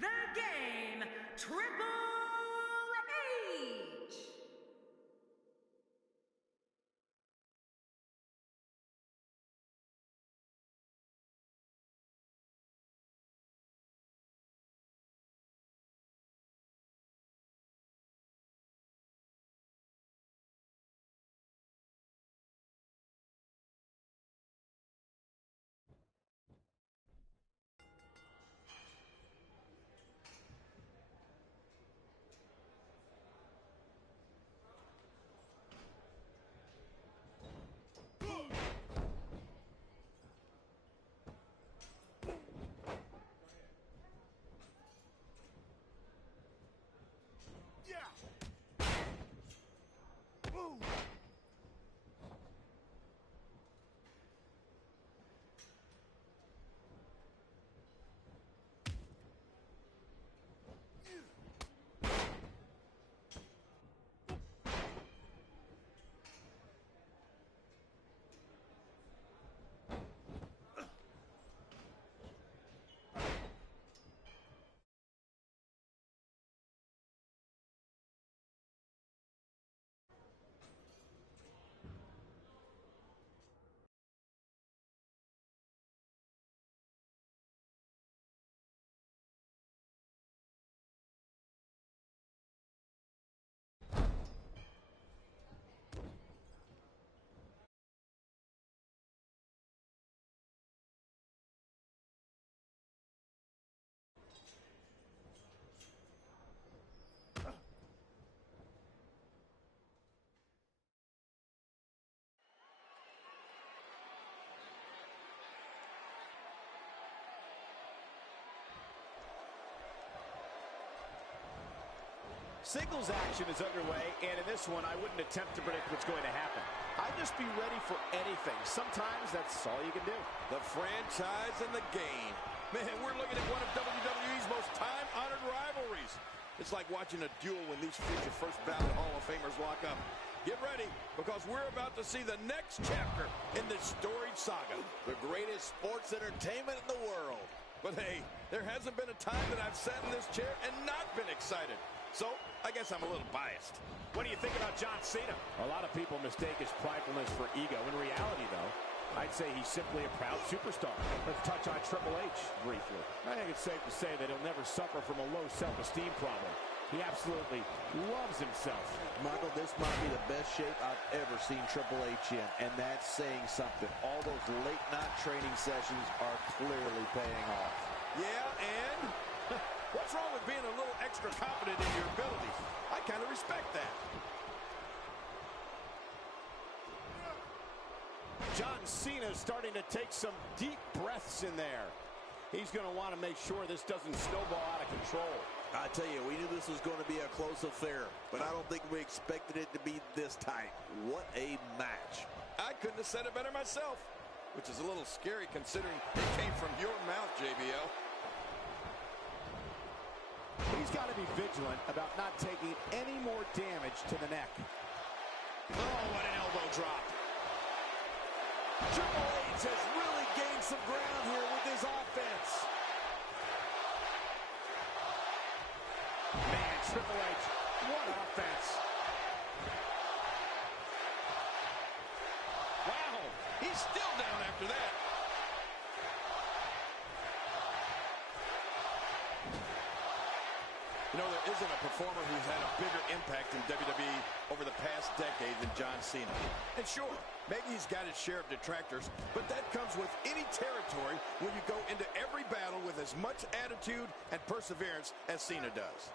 The Game, Triple H! Singles action is underway, and in this one, I wouldn't attempt to predict what's going to happen. I'd just be ready for anything. Sometimes that's all you can do. The franchise and the game. Man, we're looking at one of WWE's most time-honored rivalries. It's like watching a duel when these future first ballot Hall of Famers lock up. Get ready, because we're about to see the next chapter in this storied saga. The greatest sports entertainment in the world. But hey, there hasn't been a time that I've sat in this chair and not been excited. So, I guess I'm a little biased. What do you think about John Cena? A lot of people mistake his pridefulness for ego. In reality, though, I'd say he's simply a proud superstar. Let's touch on Triple H briefly. I think it's safe to say that he'll never suffer from a low self-esteem problem. He absolutely loves himself. Michael, this might be the best shape I've ever seen Triple H in, and that's saying something. All those late-night training sessions are clearly paying off. Yeah, and what's wrong with being a little extra confident in your abilities? I kind of respect that. John Cena starting to take some deep breaths in there. He's going to want to make sure this doesn't snowball out of control. I tell you, we knew this was going to be a close affair, but I don't think we expected it to be this tight. What a match. I couldn't have said it better myself, which is a little scary considering it came from your mouth, JBL. He's got to be vigilant about not taking any more damage to the neck. Oh, what an elbow drop. Triple H has really gained some ground here with his offense. Man, Triple H, what offense. Wow, he's still down after that. You know, there isn't a performer who's had a bigger impact in WWE over the past decade than John Cena. And sure, maybe he's got his share of detractors, but that comes with any territory when you go into every battle with as much attitude and perseverance as Cena does.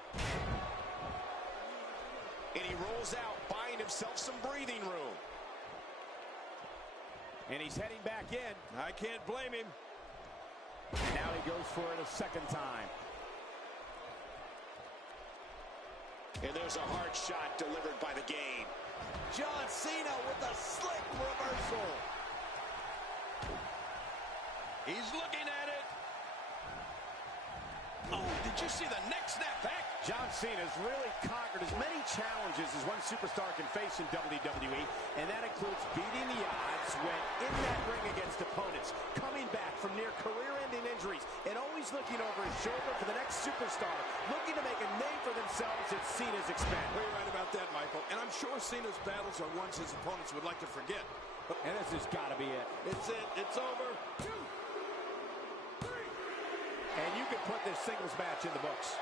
And he rolls out, buying himself some breathing room. And he's heading back in. I can't blame him. And now he goes for it a second time. And there's a hard shot delivered by the Game. John Cena with a slick reversal. He's looking at it. Oh, did you see the neck snap back? John Cena's really conquered as many challenges as one superstar can face in WWE, and that includes beating the odds when in that ring against opponents, coming back from near career-ending injuries, and always always looking over his shoulder for the next superstar, looking to make a name for themselves at Cena's expense. Well, you're right about that, Michael. And I'm sure Cena's battles are ones his opponents would like to forget. And this has got to be it. It's it. It's over. 2, 3. And you can put this singles match in the books.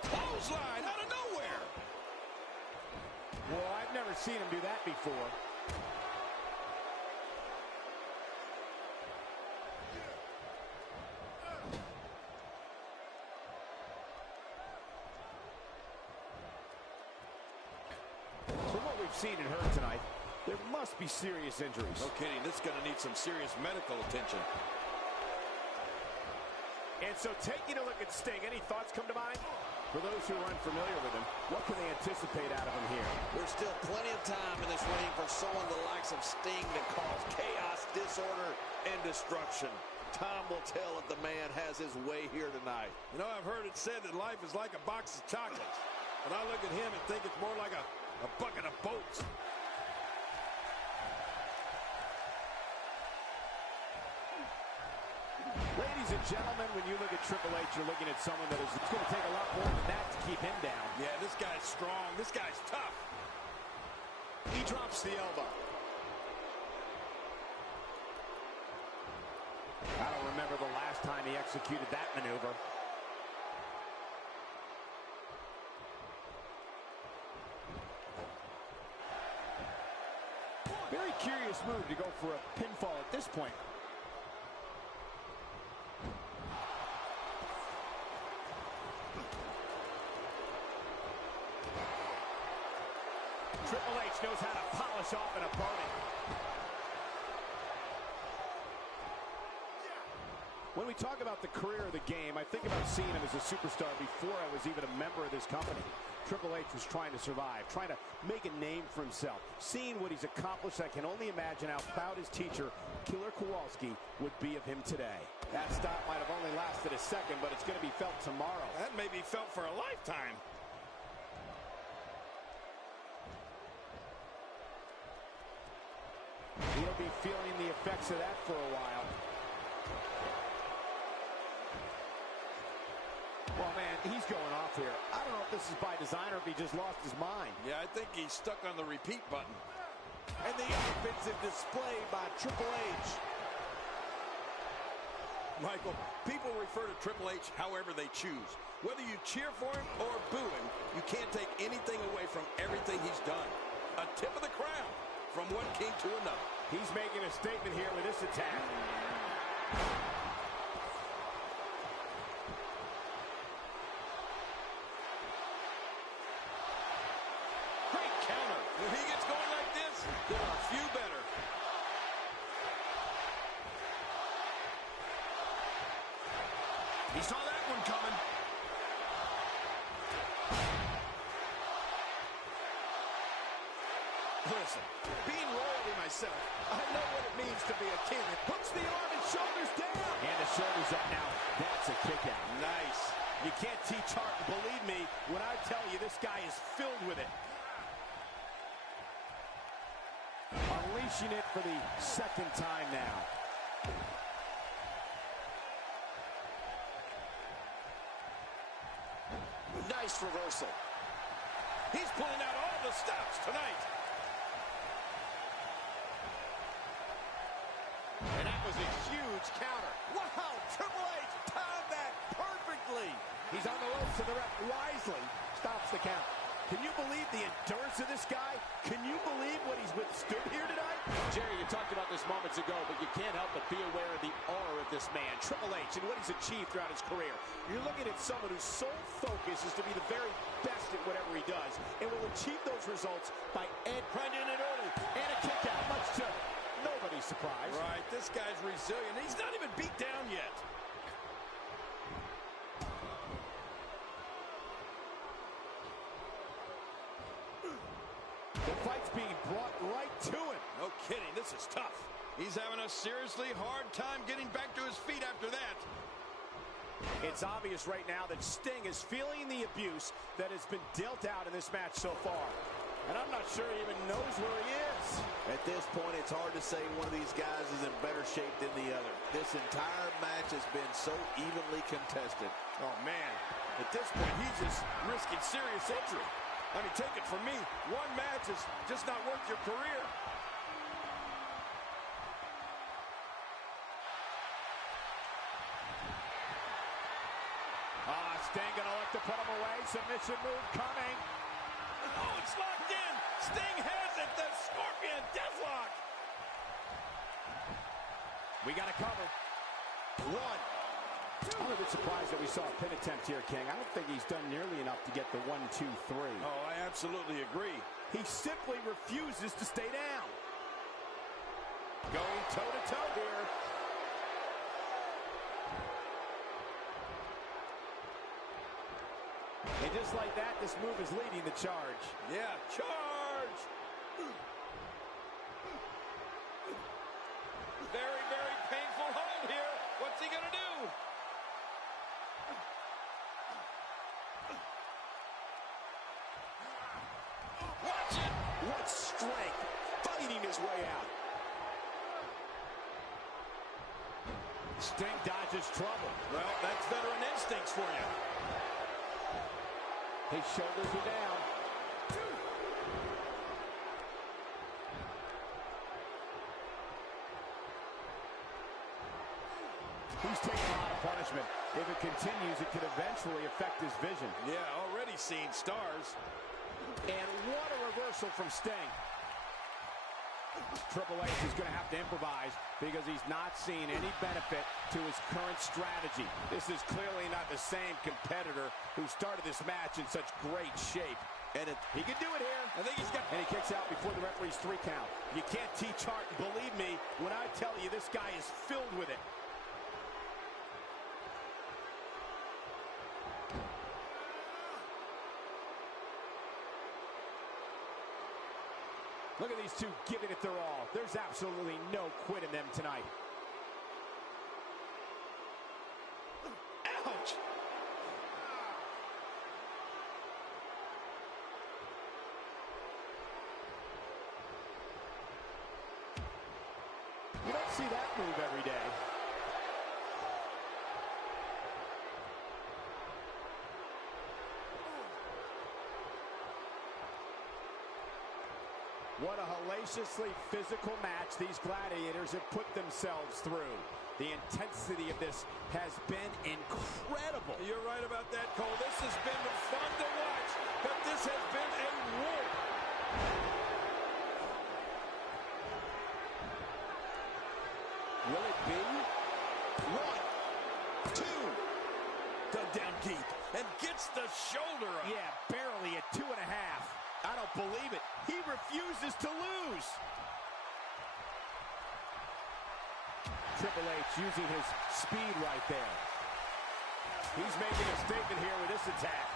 Clothesline out of nowhere. Well, I've never seen him do that before. From what we've seen and heard tonight, there must be serious injuries. No kidding. This is going to need some serious medical attention. And so taking a look at Sting, any thoughts come to mind? For those who are unfamiliar with him, what can they anticipate out of him here? There's still plenty of time in this ring for someone the likes of Sting to cause chaos, disorder, and destruction. Time will tell if the man has his way here tonight. You know, I've heard it said that life is like a box of chocolates. But I look at him and think it's more like a bucket of boats. Ladies and gentlemen, when you look at Triple H, you're looking at someone that is going to take a lot more than that to keep him down. Yeah, this guy's strong. This guy's tough. He drops the elbow. I don't remember the last time he executed that maneuver. Very curious move to go for a pinfall at this point. Triple H knows how to polish off an opponent. When we talk about the career of the game, I think about seeing him as a superstar before I was even a member of this company. Triple H was trying to survive, trying to make a name for himself. Seeing what he's accomplished, I can only imagine how proud his teacher, Killer Kowalski, would be of him today. That stop might have only lasted a second, but it's going to be felt tomorrow. That may be felt for a lifetime. He'll be feeling the effects of that for a while. Well, man, he's going off here. I don't know if this is by design or if he just lost his mind. Yeah, I think he's stuck on the repeat button. And the offensive display by Triple H. Michael, people refer to Triple H however they choose. Whether you cheer for him or boo him, you can't take anything away from everything he's done. A tip of the crown from one king to another. He's making a statement here with this attack. Great counter. When he gets going like this, there are few better. He saw that one coming. Listen, being royalty myself, I know what it means to be a king. Hooks the arm and shoulders down. And the shoulders up now. That's a kick out. Nice. You can't teach art. Believe me when I tell you this guy is filled with it. Unleashing it for the second time now. Nice reversal. He's pulling out all the stops tonight. And that was a huge counter. Wow, Triple H timed that perfectly. He's on the ropes and the ref wisely stops the count. Can you believe the endurance of this guy? Can you believe what he's withstood here tonight? Jerry, you talked about this moments ago, but you can't help but be aware of the aura of this man, Triple H, and what he's achieved throughout his career. You're looking at someone whose sole focus is to be the very best at whatever he does, and will achieve those results by grinding it early and a kick out, much to nobody's surprise. Right, this guy's resilient. He's not even beat down yet. The fight's being brought right to him. No kidding, this is tough. He's having a seriously hard time getting back to his feet after that. It's obvious right now that Sting is feeling the abuse that has been dealt out in this match so far. And I'm not sure he even knows where he is. At this point, it's hard to say one of these guys is in better shape than the other. This entire match has been so evenly contested. Oh, man. At this point, he's just risking serious injury. I mean, take it from me. One match is just not worth your career. Sting gonna look to put him away. Submission move coming. Oh, it's locked in. Sting has it. The Scorpion Deathlock. We got to cover. One. I'm a bit surprised that we saw a pin attempt here, King. I don't think he's done nearly enough to get the 1, 2, 3. Oh, I absolutely agree. He simply refuses to stay down. Going toe-to-toe here. And just like that, this move is leading the charge. Yeah, charge! Very, very painful hold here. What's he gonna do? Watch it! What strength, fighting his way out. Sting dodges trouble. Well, that's veteran instincts for you. His shoulders are down. He's taking a lot of punishment. If it continues, it could eventually affect his vision. Yeah, already seen stars. And what a reversal from Sting. Triple H is going to have to improvise because he's not seeing any benefit to his current strategy. This is clearly not the same competitor who started this match in such great shape. He can do it here. I think he's got... And he kicks out before the referee's 3 count. You can't teach art. Believe me when I tell you this guy is filled with it. Look at these two giving it their all. There's absolutely no quit in them tonight. Ouch! You don't see that move every day. What a hellaciously physical match these gladiators have put themselves through. The intensity of this has been incredible. You're right about that, Cole. This has been fun to watch, but this has been a war. Will it be? 1, 2. Dug down deep and gets the shoulder up. Yeah, barely at 2.5. I don't believe it. He refuses to lose. Triple H using his speed right there. He's making a statement here with this attack.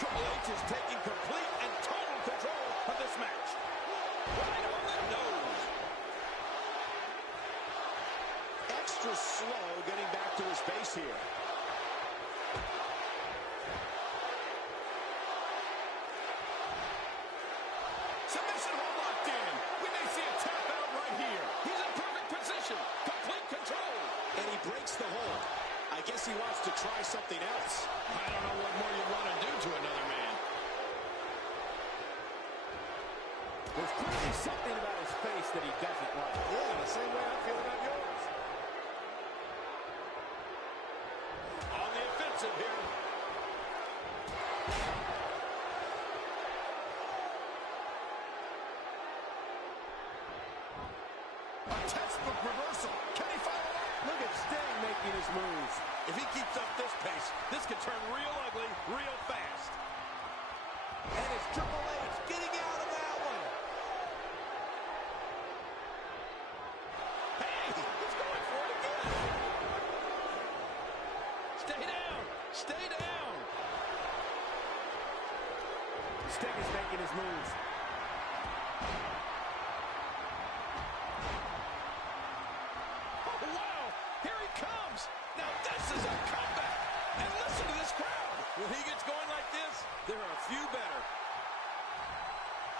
Triple H is taking complete and total control of this match. Right on the nose. Extra slow getting back to his base here. Submission hold locked in. We may see a tap out right here. He's in perfect position. Complete control. And he breaks the hold. I guess he wants to try something else. I don't know what more you want to do to another man. There's clearly something about his face that he doesn't like. Yeah, the same way I feel about yours. On the offensive here. A textbook reversal. Can he follow up? Look at Sting making his moves. If he keeps up this pace, this could turn real ugly real fast. And it's Triple H getting out of that one. Hey, he's going for it again. Stay down. Stay down. Sting is making his moves. Oh, wow. Here he comes. Now this is a comeback. And listen to this crowd. When he gets going like this, there are a few better.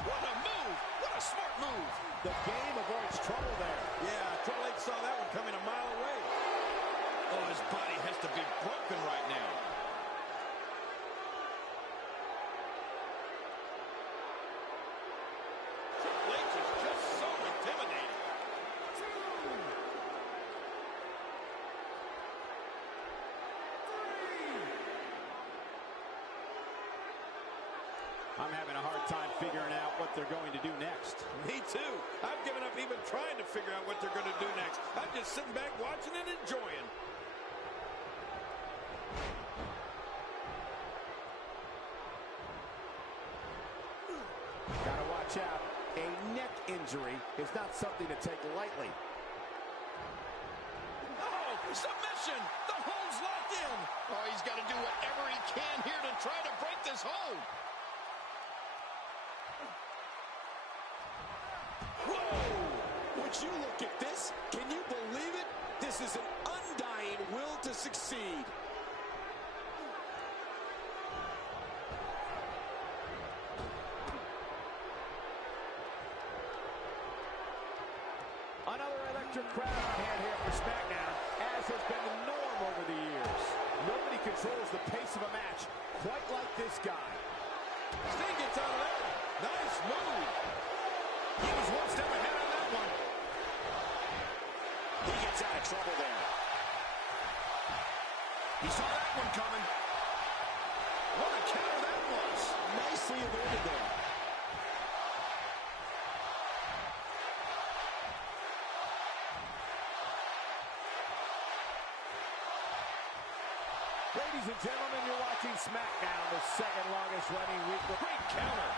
What a move. What a smart move. The game avoids trouble there. Yeah, Triple H saw that one coming a mile away. Oh, his body has to be broken right now. Triple H is just so intimidating. I'm having a hard time figuring out what they're going to do next. Me too. I've given up even trying to figure out what they're going to do next. I'm just sitting back watching and enjoying. Gotta watch out. A neck injury is not something to take lightly. Oh, submission! The hold's locked in! Oh, he's got to do whatever he can here to try to break this hold. Whoa! Would you look at this? Can you believe it? This is an undying will to succeed. Another electric crowd on hand here for SmackDown, as has been the norm over the years. Nobody controls the pace of a match quite like this guy. Sting gets out of there. Nice move. He was one step ahead on that one. He gets out of trouble there. He saw that one coming. What a counter that was. Nicely avoided there. Ladies and gentlemen, you're watching SmackDown, the second longest running weekly. Great counter.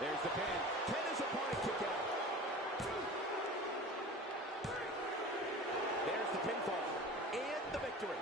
There's the pin. Can his opponent kick out? There's the pinfall and the victory.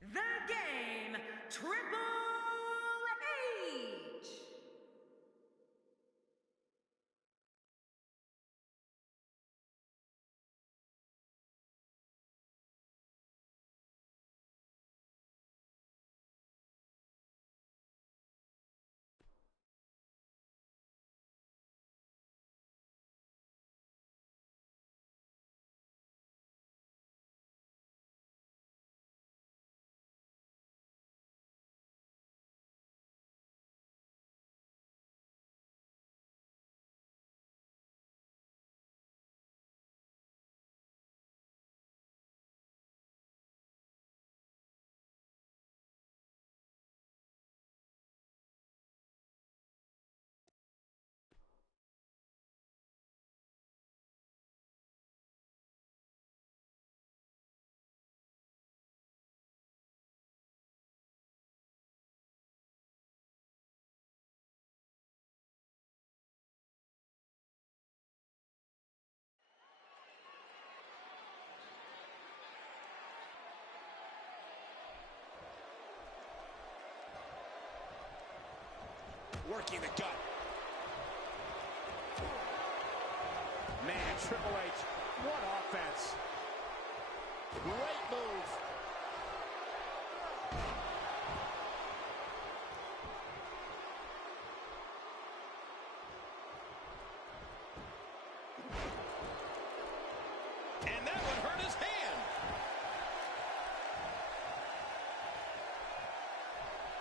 The Game, Triple kick in the gut. Man, Triple H, what offense. Great move. And that one hurt his hand.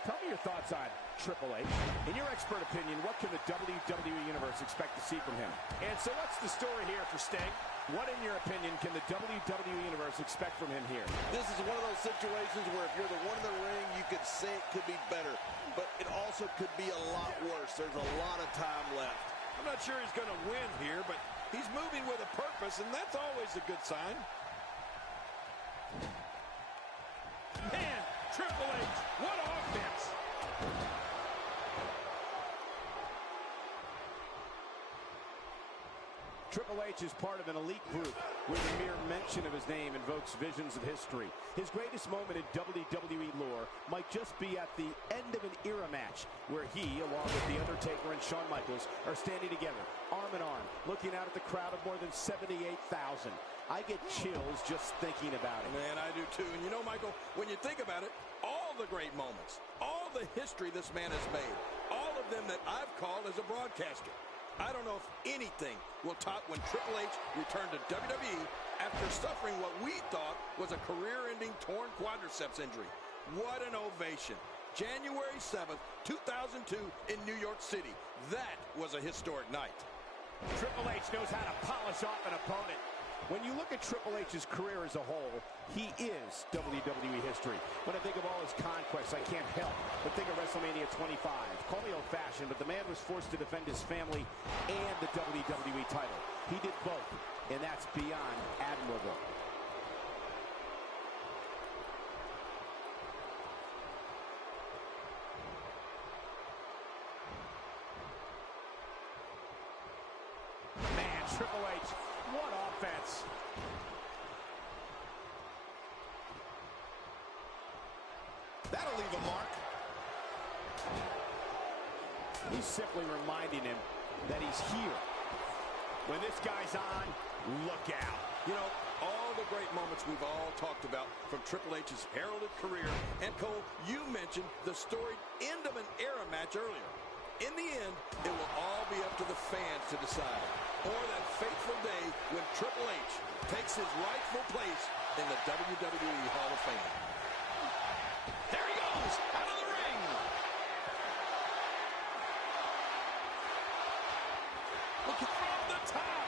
Tell me your thoughts on Triple H. In your expert opinion, what can the WWE Universe expect to see from him? And so what's the story here for Sting? What, in your opinion, can the WWE Universe expect from him here? This is one of those situations where if you're the one in the ring, you could say it could be better. But it also could be a lot worse. There's a lot of time left. I'm not sure he's going to win here, but he's moving with a purpose, and that's always a good sign. Man, Triple H, what offense! Triple H is part of an elite group where the mere mention of his name invokes visions of history. His greatest moment in WWE lore might just be at the end of an era match where he, along with The Undertaker and Shawn Michaels, are standing together, arm in arm, looking out at the crowd of more than 78,000. I get chills just thinking about it. Man, I do too. And you know, Michael, when you think about it, all the great moments, all the history this man has made, all of them that I've called as a broadcaster, I don't know if anything will top when Triple H returned to WWE after suffering what we thought was a career-ending torn quadriceps injury. What an ovation. January 7th, 2002 in New York City. That was a historic night. Triple H knows how to polish off an opponent. When you look at Triple H's career as a whole, he is WWE history. When I think of all his conquests, I can't help but think of WrestleMania 25. Call me old-fashioned, but the man was forced to defend his family and the WWE title. He did both, and that's beyond admirable. Man, Triple H, what offense. That'll leave a mark. He's simply reminding him that he's here. When this guy's on, look out. You know, all the great moments we've all talked about from Triple H's heralded career. And Cole, you mentioned the storied end of an era match earlier. In the end, it will all be up to the fans to decide. Or that fateful day when Triple H takes his rightful place in the WWE Hall of Fame. There he goes, out of the ring. Looking from the top.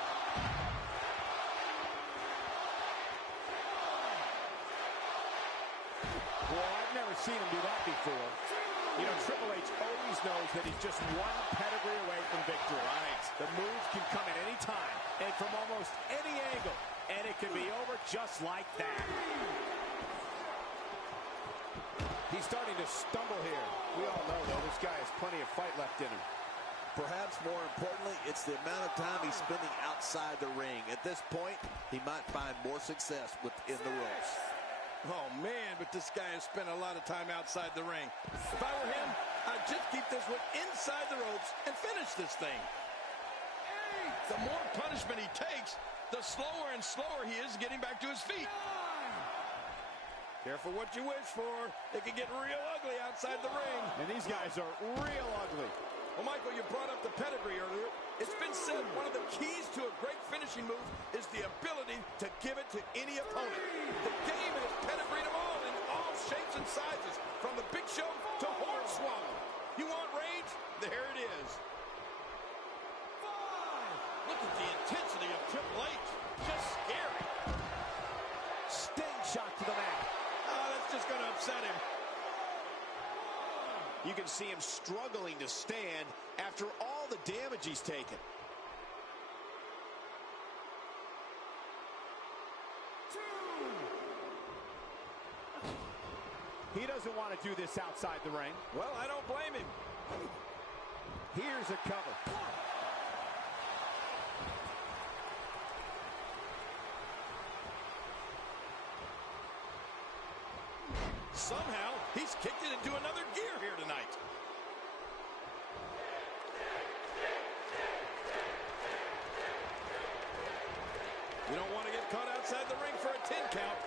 Well, I've never seen him do that before. You know, Triple H always knows that he's just one pedigree away from victory. Right. The moves can come at any time and from almost any angle, and it can be over just like that. He's starting to stumble here. We all know, though, this guy has plenty of fight left in him. Perhaps more importantly, it's the amount of time he's spending outside the ring. At this point, he might find more success within the ropes. Oh, man, but this guy has spent a lot of time outside the ring. If I were him, I'd just keep this one inside the ropes and finish this thing. The more punishment he takes, the slower and slower he is getting back to his feet. Careful what you wish for. It can get real ugly outside the ring. And these guys are real ugly. Well, Michael, you brought up the pedigree earlier. It's been said one of the keys to a great finishing move is the ability to give it to any opponent. The game has pedigreed them all in all shapes and sizes, from the Big Show to Hornswoggle. You want range? There it is. Look at the intensity of Triple H. Just scary. Sting shot to the mat. Oh, that's just going to upset him. You can see him struggling to stand after all the damage he's taken. He doesn't want to do this outside the ring. Well, I don't blame him. Here's a cover. Somehow, he's kicked it into another gear here tonight. You don't want to get caught outside the ring for a 10 count.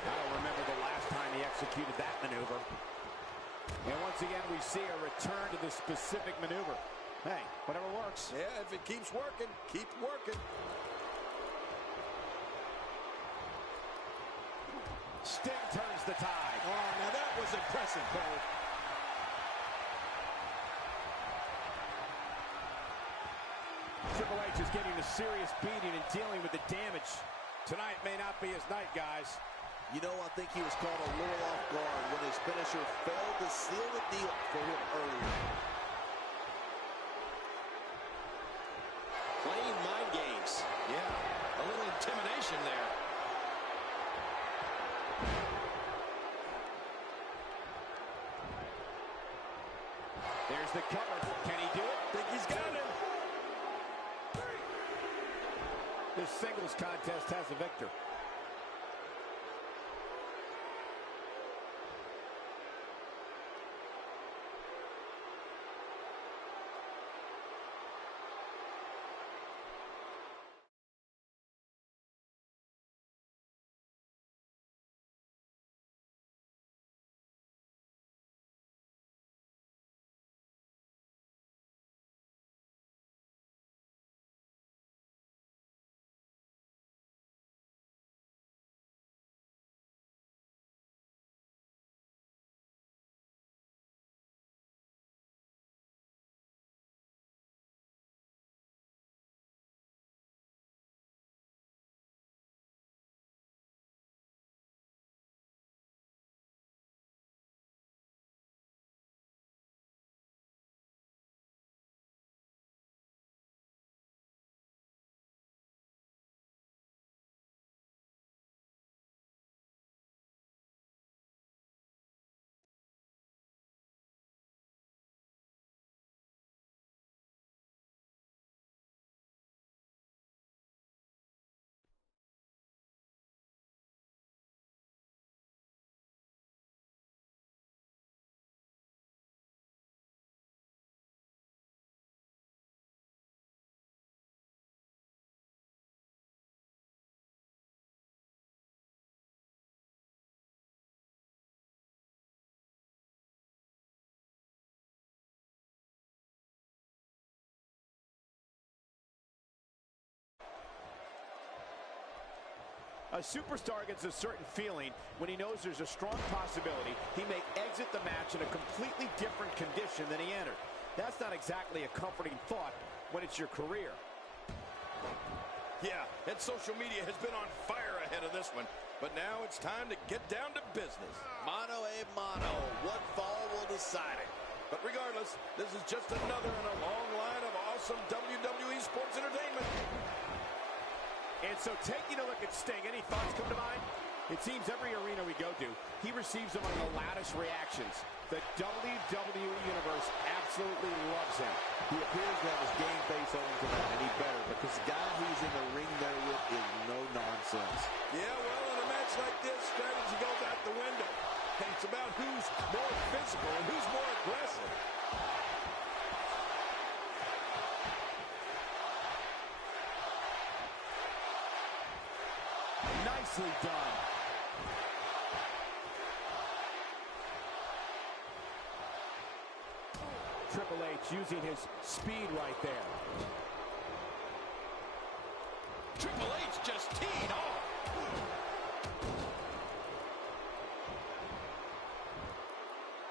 I don't remember the last time he executed that maneuver. And once again, we see a return to this specific maneuver. Hey, whatever works. Yeah, if it keeps working, keep working. Sting turns the tide. Oh, now that was impressive, Cole. Triple H is getting a serious beating and dealing with the damage. Tonight may not be his night, guys. You know, I think he was caught a little off guard when his finisher failed to seal the deal for him earlier. Playing mind games. Yeah, a little intimidation there. There's the cover. Can he do it? Think he's got him. This singles contest has a victor. A superstar gets a certain feeling when he knows there's a strong possibility he may exit the match in a completely different condition than he entered. That's not exactly a comforting thought when it's your career. Yeah, and social media has been on fire ahead of this one. But now it's time to get down to business. Mano a mano. What fall will decide it? But regardless, this is just another in a long line of awesome WWE sports entertainment. And so taking a look at Sting, any thoughts come to mind? It seems every arena we go to, he receives among the loudest reactions. The WWE Universe absolutely loves him. He appears to have his game face on tonight, and he better, because the guy he's in the ring there with is no nonsense. Yeah, well, in a match like this, strategy goes out the window. And it's about who's more physical and who's more aggressive. Nicely done. Triple H using his speed right there. Triple H just teed off.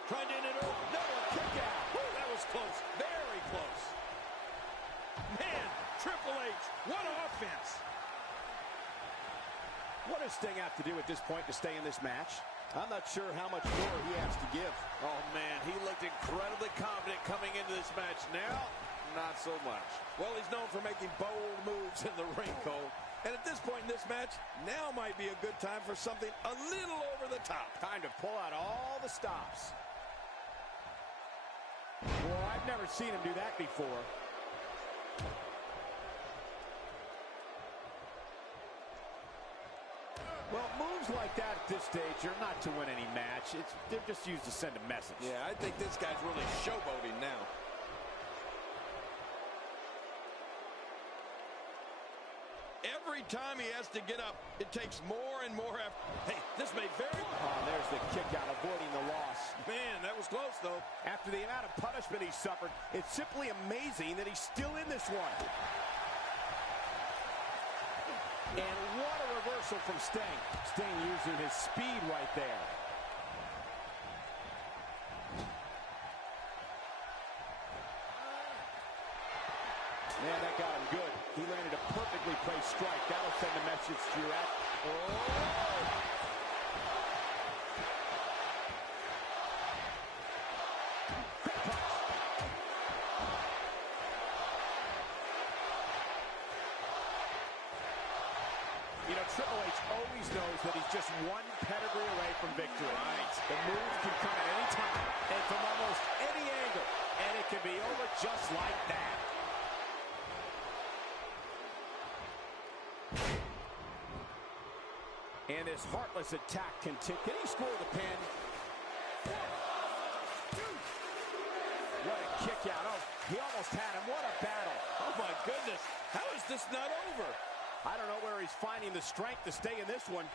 Trying to end it early. No, a kick out. Woo, that was close. Very close. Man, Triple H, what offense. What does Sting have to do at this point to stay in this match? I'm not sure how much more he has to give. Oh, man, he looked incredibly confident coming into this match. Now, not so much. Well, he's known for making bold moves in the ring, Cole. And at this point in this match, now might be a good time for something a little over the top. Time to pull out all the stops. Well, I've never seen him do that before. Well, moves like that at this stage are not to win any match. They're just used to send a message. Yeah, I think this guy's really showboating now. Every time he has to get up, it takes more and more effort. Hey, this may very... Oh, there's the kick out, avoiding the loss. Man, that was close, though. After the amount of punishment he suffered, it's simply amazing that he's still in this one. And what a reversal from Sting. Sting using his speed right there. Man, that got him good. He landed a perfectly placed strike. That'll send a message to your act. Oh! You know, Triple H always knows that he's just one pedigree away from victory. Right. The move can come at any time and from almost any angle, and it can be over just like that. And this heartless attack continues. Can he score the pin? What a kick out. Oh, he almost had him. What a battle. Oh, my goodness. How is this not over? I don't know where he's finding the strength to stay in this one.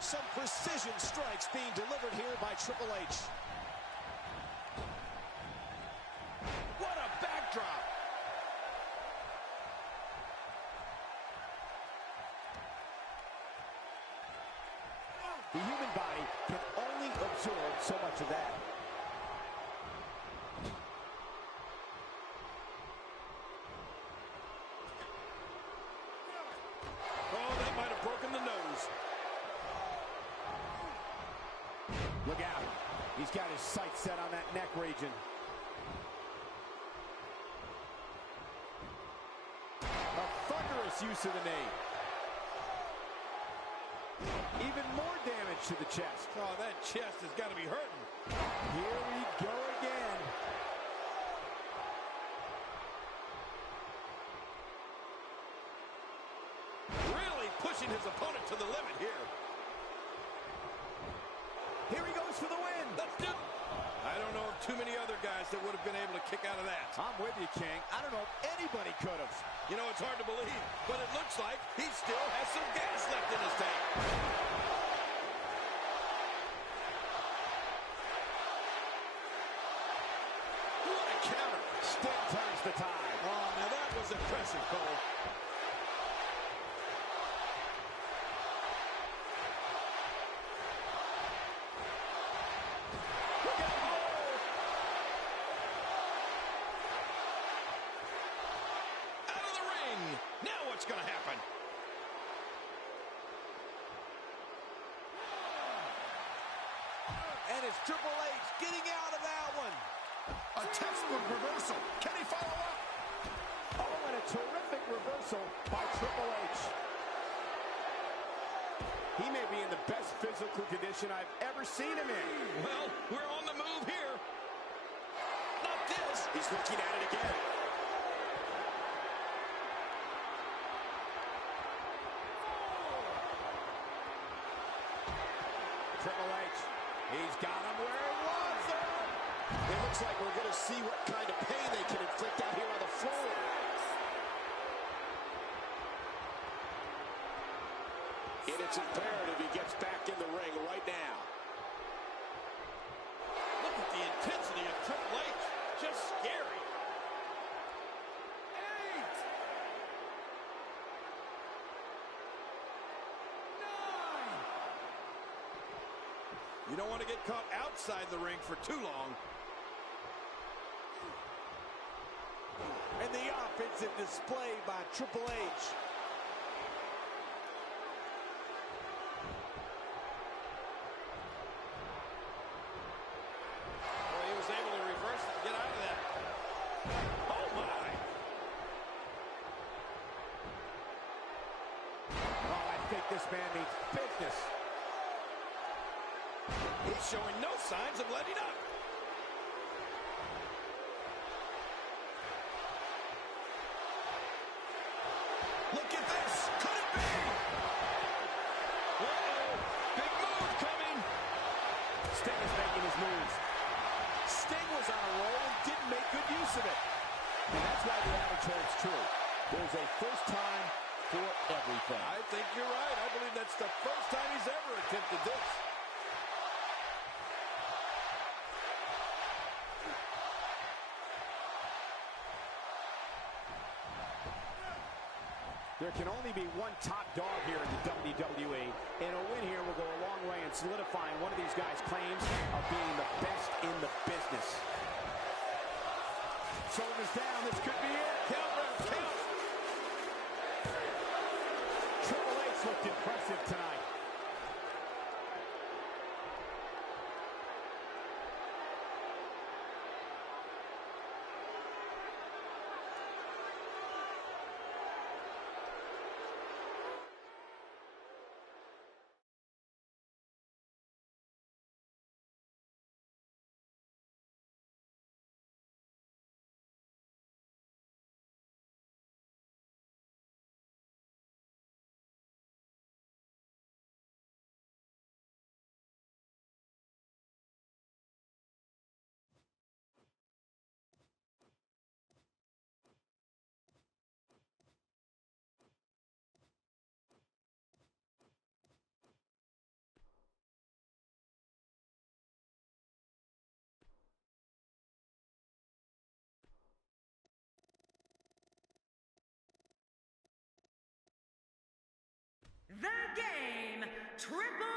Some precision strikes being delivered here by Triple H. What a backdrop. The human body can only absorb so much of that. Oh, that might have broken the nose. Look out. He's got his sights set on that neck region. A thunderous use of the knee. Even more damage to the chest. Oh, that chest has got to be hurting. Here we go again. Really pushing his opponent to the limit here. Here he goes for the win. Let's do it. I don't know of too many other guys that would have been able to kick out of that. I'm with you, King. I don't know if anybody could have. You know, it's hard to believe, but it looks like he still has some gas left in his tank. What a counter. Sting turns the tide. Oh, now that was impressive, Cole. Out of the ring. Now what's going to happen? And it's Triple H getting out of that one. A textbook reversal. Can he follow up? Oh, and a terrific reversal by Triple H. He may be in the best physical condition I've ever seen him in. Well, we're on the move here. Not this. He's looking at it again. Triple H, he's got him where he wants him. It looks like we're going to see what kind of pain they can inflict out here on the floor. And it's imperative he gets back in the ring right now. Look at the intensity of Triple H. Just scary. 8, 9. You don't want to get caught outside the ring for too long. And the offensive display by Triple H. Well, he was able to reverse it and get out of that. Oh, my. Oh, I think this man means business. He's showing no signs of letting up. Look at this. Could it be? Uh-oh. Big move coming. Sting is making his moves. Sting was on a roll and didn't make good use of it. And that's why the adage holds true. There's a first time for everything. I think you're right. I believe that's the first time he's ever attempted this. There can only be one top dog here in the WWE, and a win here will go a long way in solidifying one of these guys' claims of being the best in the business. Shoulders down, this could be it. Count. Triple H looked impressive tonight. The Game, Triple H!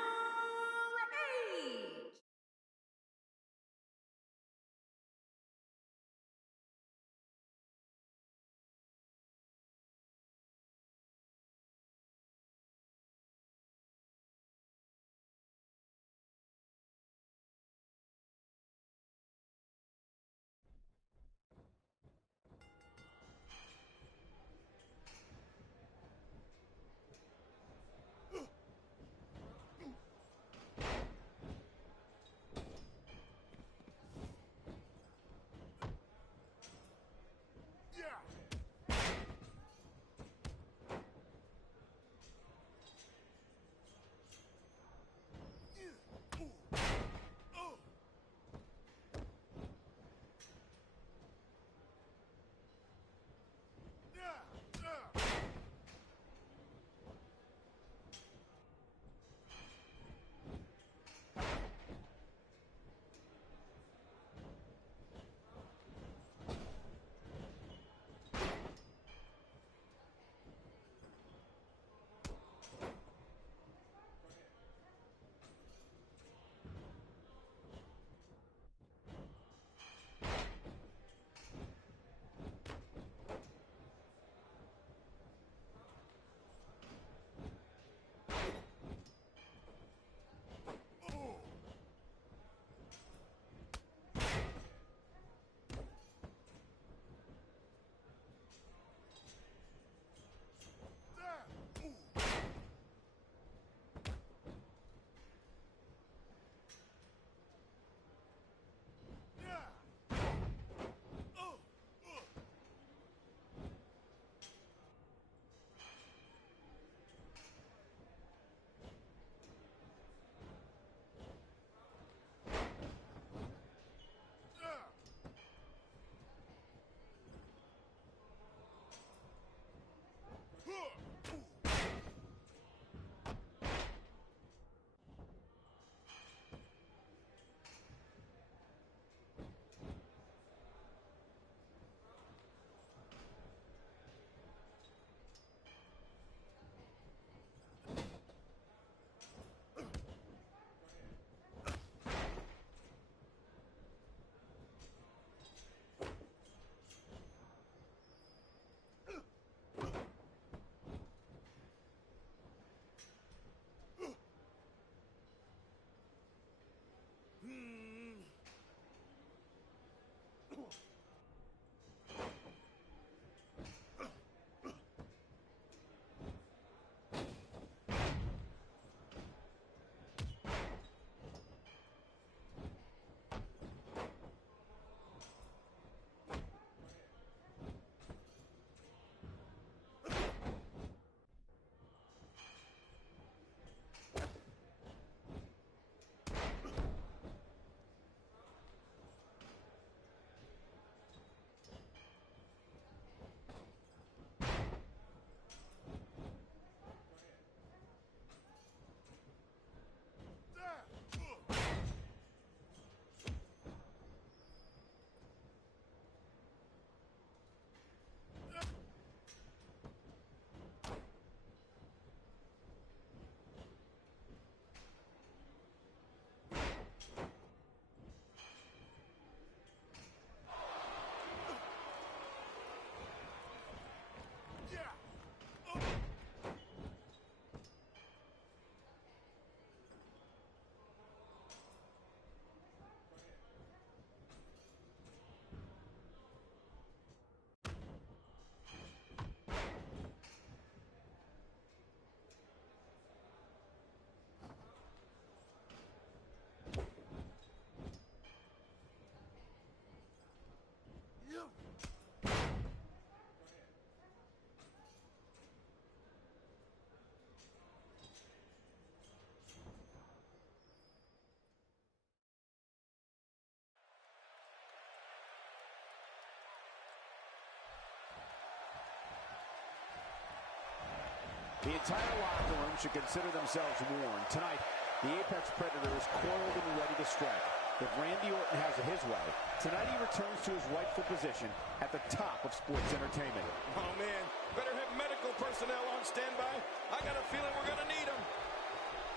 The entire locker room should consider themselves warned. Tonight, the Apex Predator is coiled and ready to strike. If Randy Orton has it his way, tonight he returns to his rightful position at the top of sports entertainment. Oh, man. Better have medical personnel on standby. I got a feeling we're going to need them.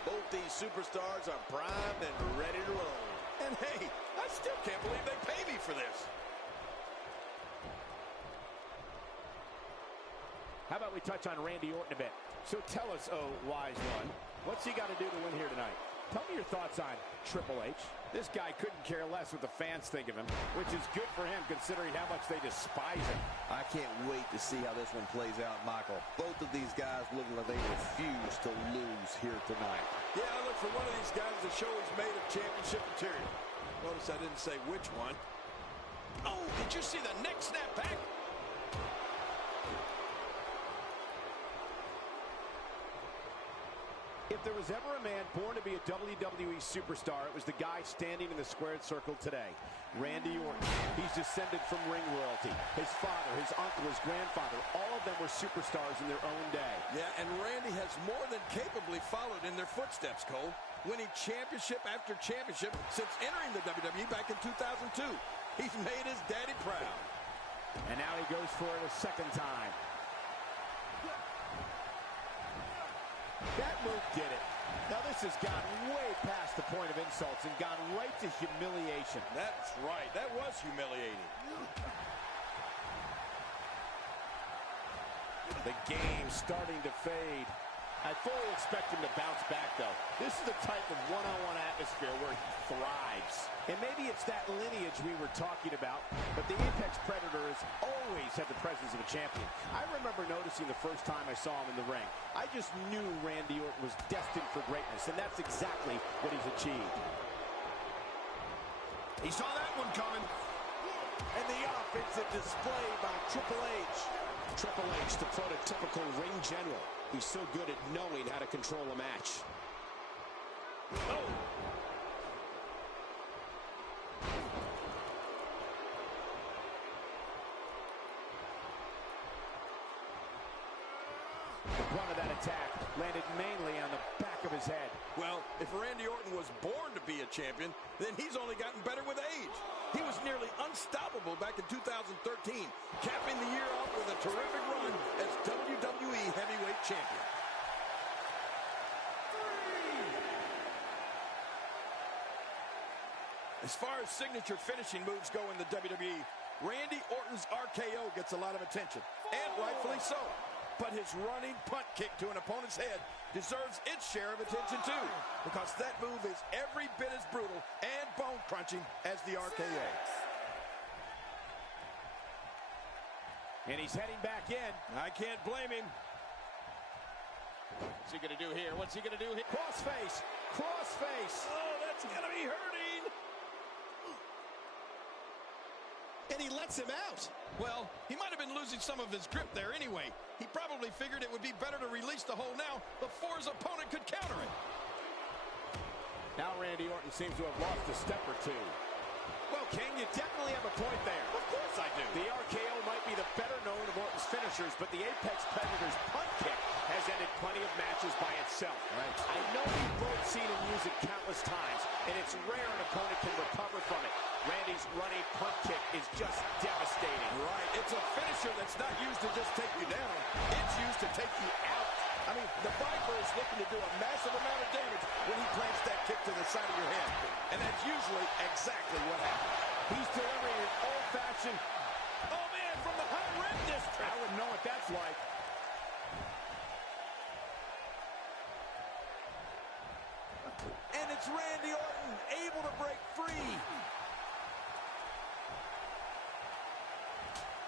Both these superstars are primed and ready to roll. And hey, I still can't believe they pay me for this. How about we touch on Randy Orton a bit? So tell us, oh, wise one, what's he got to do to win here tonight? Tell me your thoughts on Triple H. This guy couldn't care less what the fans think of him, which is good for him considering how much they despise him. I can't wait to see how this one plays out, Michael. Both of these guys look like they refuse to lose here tonight. Yeah, I look for one of these guys to show he's made of championship material. Notice I didn't say which one. Oh, did you see the neck snap back? If there was ever a man born to be a WWE superstar, it was the guy standing in the squared circle today, Randy Orton. He's descended from ring royalty. His father, his uncle, his grandfather, all of them were superstars in their own day. Yeah, and Randy has more than capably followed in their footsteps, Cole, winning championship after championship since entering the WWE back in 2002. He's made his daddy proud. And now he goes for it a second time. That move did it. Now this has gone way past the point of insults and gone right to humiliation. That's right. That was humiliating. The game starting to fade. I fully expect him to bounce back, though. This is the type of one-on-one atmosphere where he thrives. And maybe it's that lineage we were talking about, but the Apex Predator has always had the presence of a champion. I remember noticing the first time I saw him in the ring. I just knew Randy Orton was destined for greatness, and that's exactly what he's achieved. He saw that one coming. And the offensive display by Triple H. Triple H, the prototypical ring general. He's so good at knowing how to control a match. Oh! The brunt of that attack landed mainly on the back of his head. Well, if Randy Orton was born to be a champion, then he's only gotten better with age. He was nearly unstoppable back in 2013, capping the year off with a terrific run as WWE Heavyweight Champion. As far as signature finishing moves go in the WWE, Randy Orton's RKO gets a lot of attention, and rightfully so. But his running punt kick to an opponent's head deserves its share of attention too, because that move is every bit as brutal and bone-crunching as the RKO. And he's heading back in. I can't blame him. What's he going to do here? What's he going to do here? Crossface! Crossface! Oh, that's going to be hurting! And he lets him out. Well, he might have been losing some of his grip there anyway. He probably figured it would be better to release the hold now before his opponent could counter it. Now Randy Orton seems to have lost a step or two. Well, King, you definitely have a point there. Of course I do. The RKO might be the better known of Orton's finishers, but the Apex Predator's punt kick has ended plenty of matches by itself. Right. I know we've both seen him use it countless times, and it's rare an opponent can recover from it. Randy's running punt kick is just devastating. Right. It's a finisher that's not used to just take you down. It's used to take you out. I mean, the Viper is looking to do a massive amount of damage when he plants that kick to the side of your head. And that's usually exactly what happens. He's delivering an old-fashioned, Oh, man, from the high rim district. I wouldn't know what that's like. And it's Randy Orton able to break free.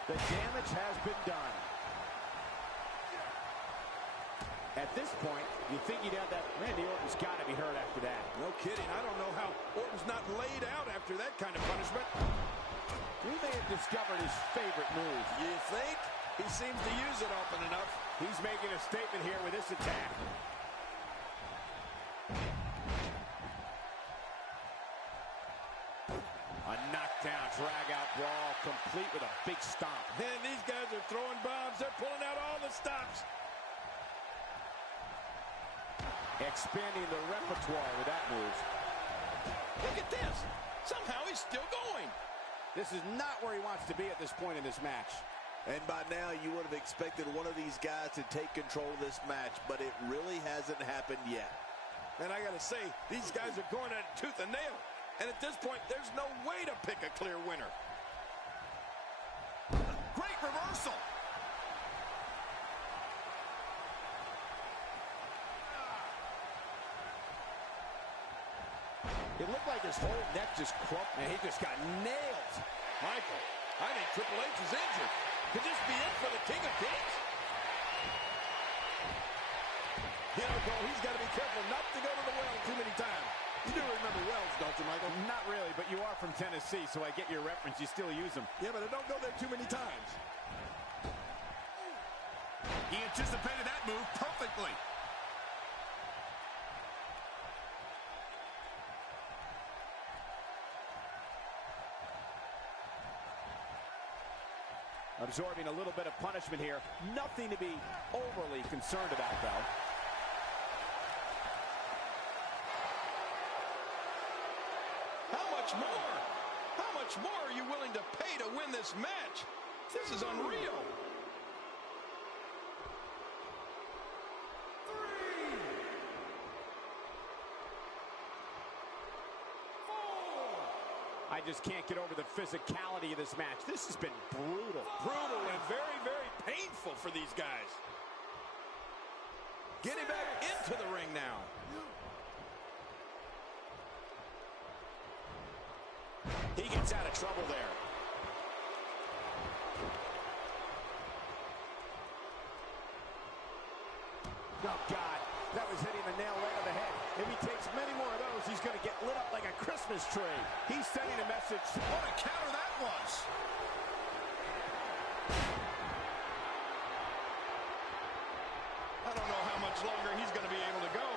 The damage has been done. At this point, you think you'd have that. Randy Orton's got to be hurt after that. No kidding. I don't know how Orton's not laid out after that kind of punishment. We may have discovered his favorite move. You think? He seems to use it often enough. He's making a statement here with this attack. A knockdown, drag-out brawl, complete with a big stomp. Man, these guys are throwing bombs. They're pulling out all the stops. Expanding the repertoire with that move. Look at this. Somehow he's still going. This is not where he wants to be at this point in this match. And by now, you would have expected one of these guys to take control of this match, but it really hasn't happened yet. And I got to say, these guys are going at it tooth and nail. And at this point, there's no way to pick a clear winner. Great reversal. It looked like his whole neck just crumpled, and he just got nailed. Michael, I think Triple H is injured. Could this be it for the King of Kings? You know, Cole, he's got to be careful not to go to the well too many times. You do remember wells, don't you, Michael? Not really, but you are from Tennessee, so I get your reference. You still use them. Yeah, but I don't go there too many times. He anticipated that move perfectly. Absorbing a little bit of punishment here. Nothing to be overly concerned about, though. How much more? How much more are you willing to pay to win this match? This is unreal. I just can't get over the physicality of this match. This has been brutal. Brutal and very, very painful for these guys. Getting back into the ring now. He gets out of trouble there. Oh, God. That was hitting the nail right on the head. If he takes many more of those, he's going to get lit up like a Christmas tree. He's sending a message. What a counter that was. I don't know how much longer he's going to be able to go.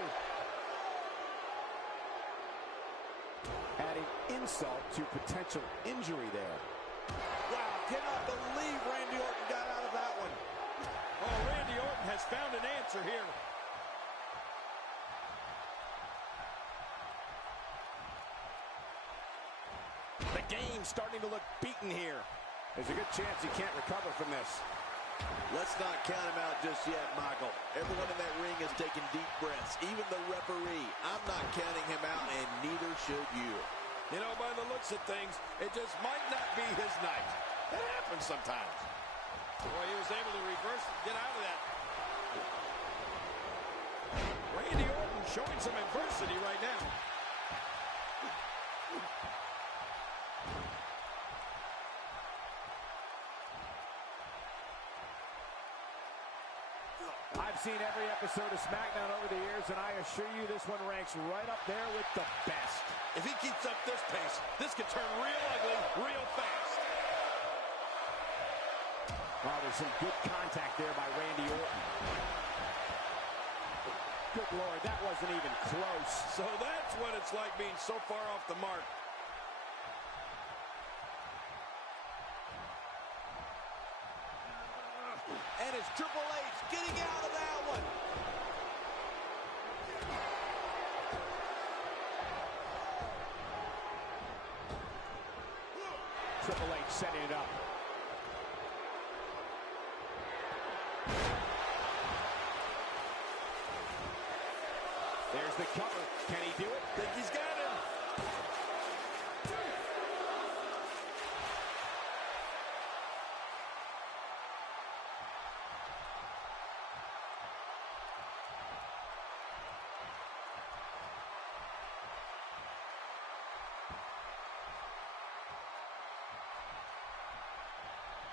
Adding insult to potential injury there. Wow, cannot believe Randy Orton got out of that one. Oh, Randy Orton has found an answer here. The game's starting to look beaten here. There's a good chance he can't recover from this. Let's not count him out just yet, Michael. Everyone in that ring is taking deep breaths, even the referee. I'm not counting him out, and neither should you. You know, by the looks of things, it just might not be his night. That happens sometimes. Boy, he was able to reverse and get out of that. Randy Orton showing some adversity right now. I've seen every episode of SmackDown over the years, and I assure you this one ranks right up there with the best. If he keeps up this pace, this could turn real ugly real fast. Oh, there's some good contact there by Randy Orton. Good Lord, that wasn't even close. So that's what it's like being so far off the mark. And it's Triple H getting out of that one. Triple H setting it up. There's the cover. Can he do it? Think he's got him.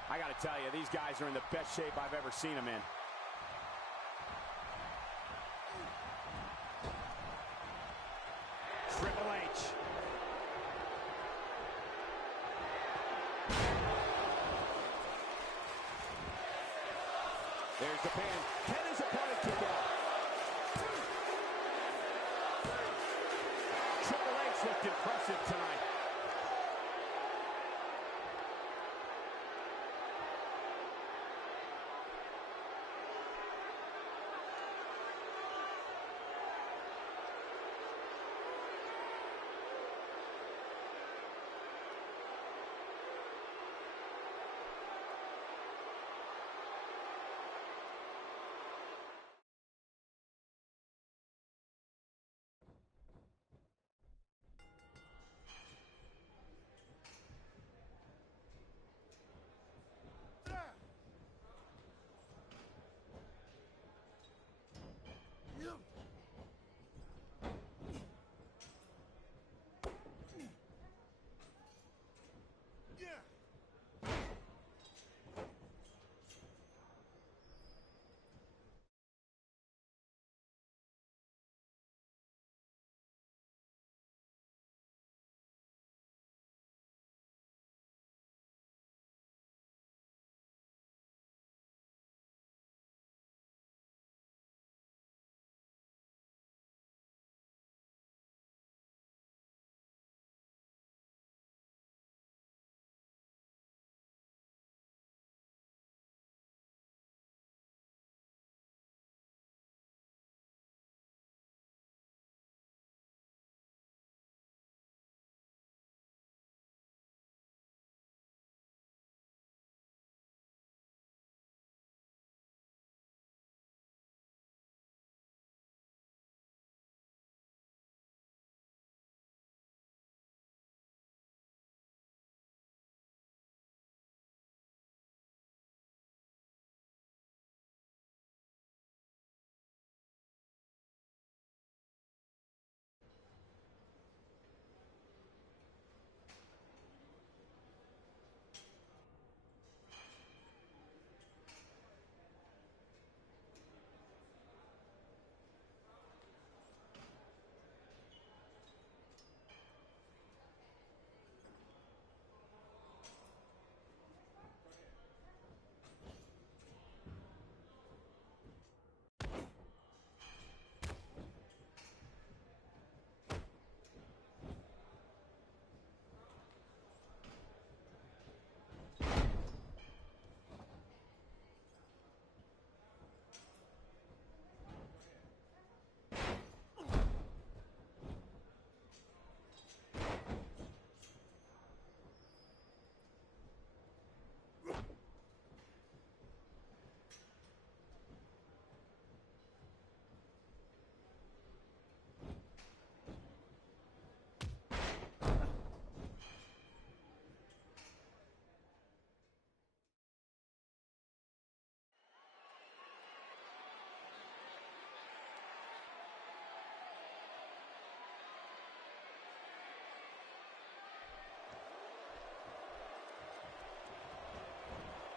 I got to tell you, these guys are in the best shape I've ever seen them in. Triple H. There's the pin. Can his opponent kick out? Triple H looked impressive tonight.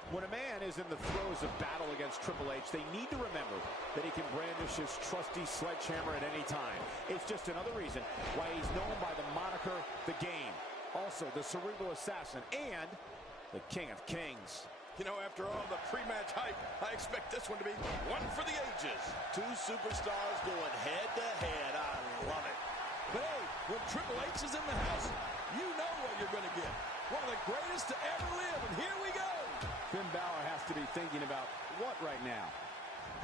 When a man is in the throes of battle against Triple H, they need to remember that he can brandish his trusty sledgehammer at any time. It's just another reason why he's known by the moniker The Game. Also, the Cerebral Assassin and the King of Kings. You know, after all the pre-match hype, I expect this one to be one for the ages. Two superstars going head-to-head. I love it. But hey, when Triple H is in the house, you know what you're going to get. One of the greatest to ever live, and here we go. Finn Balor has to be thinking about what right now?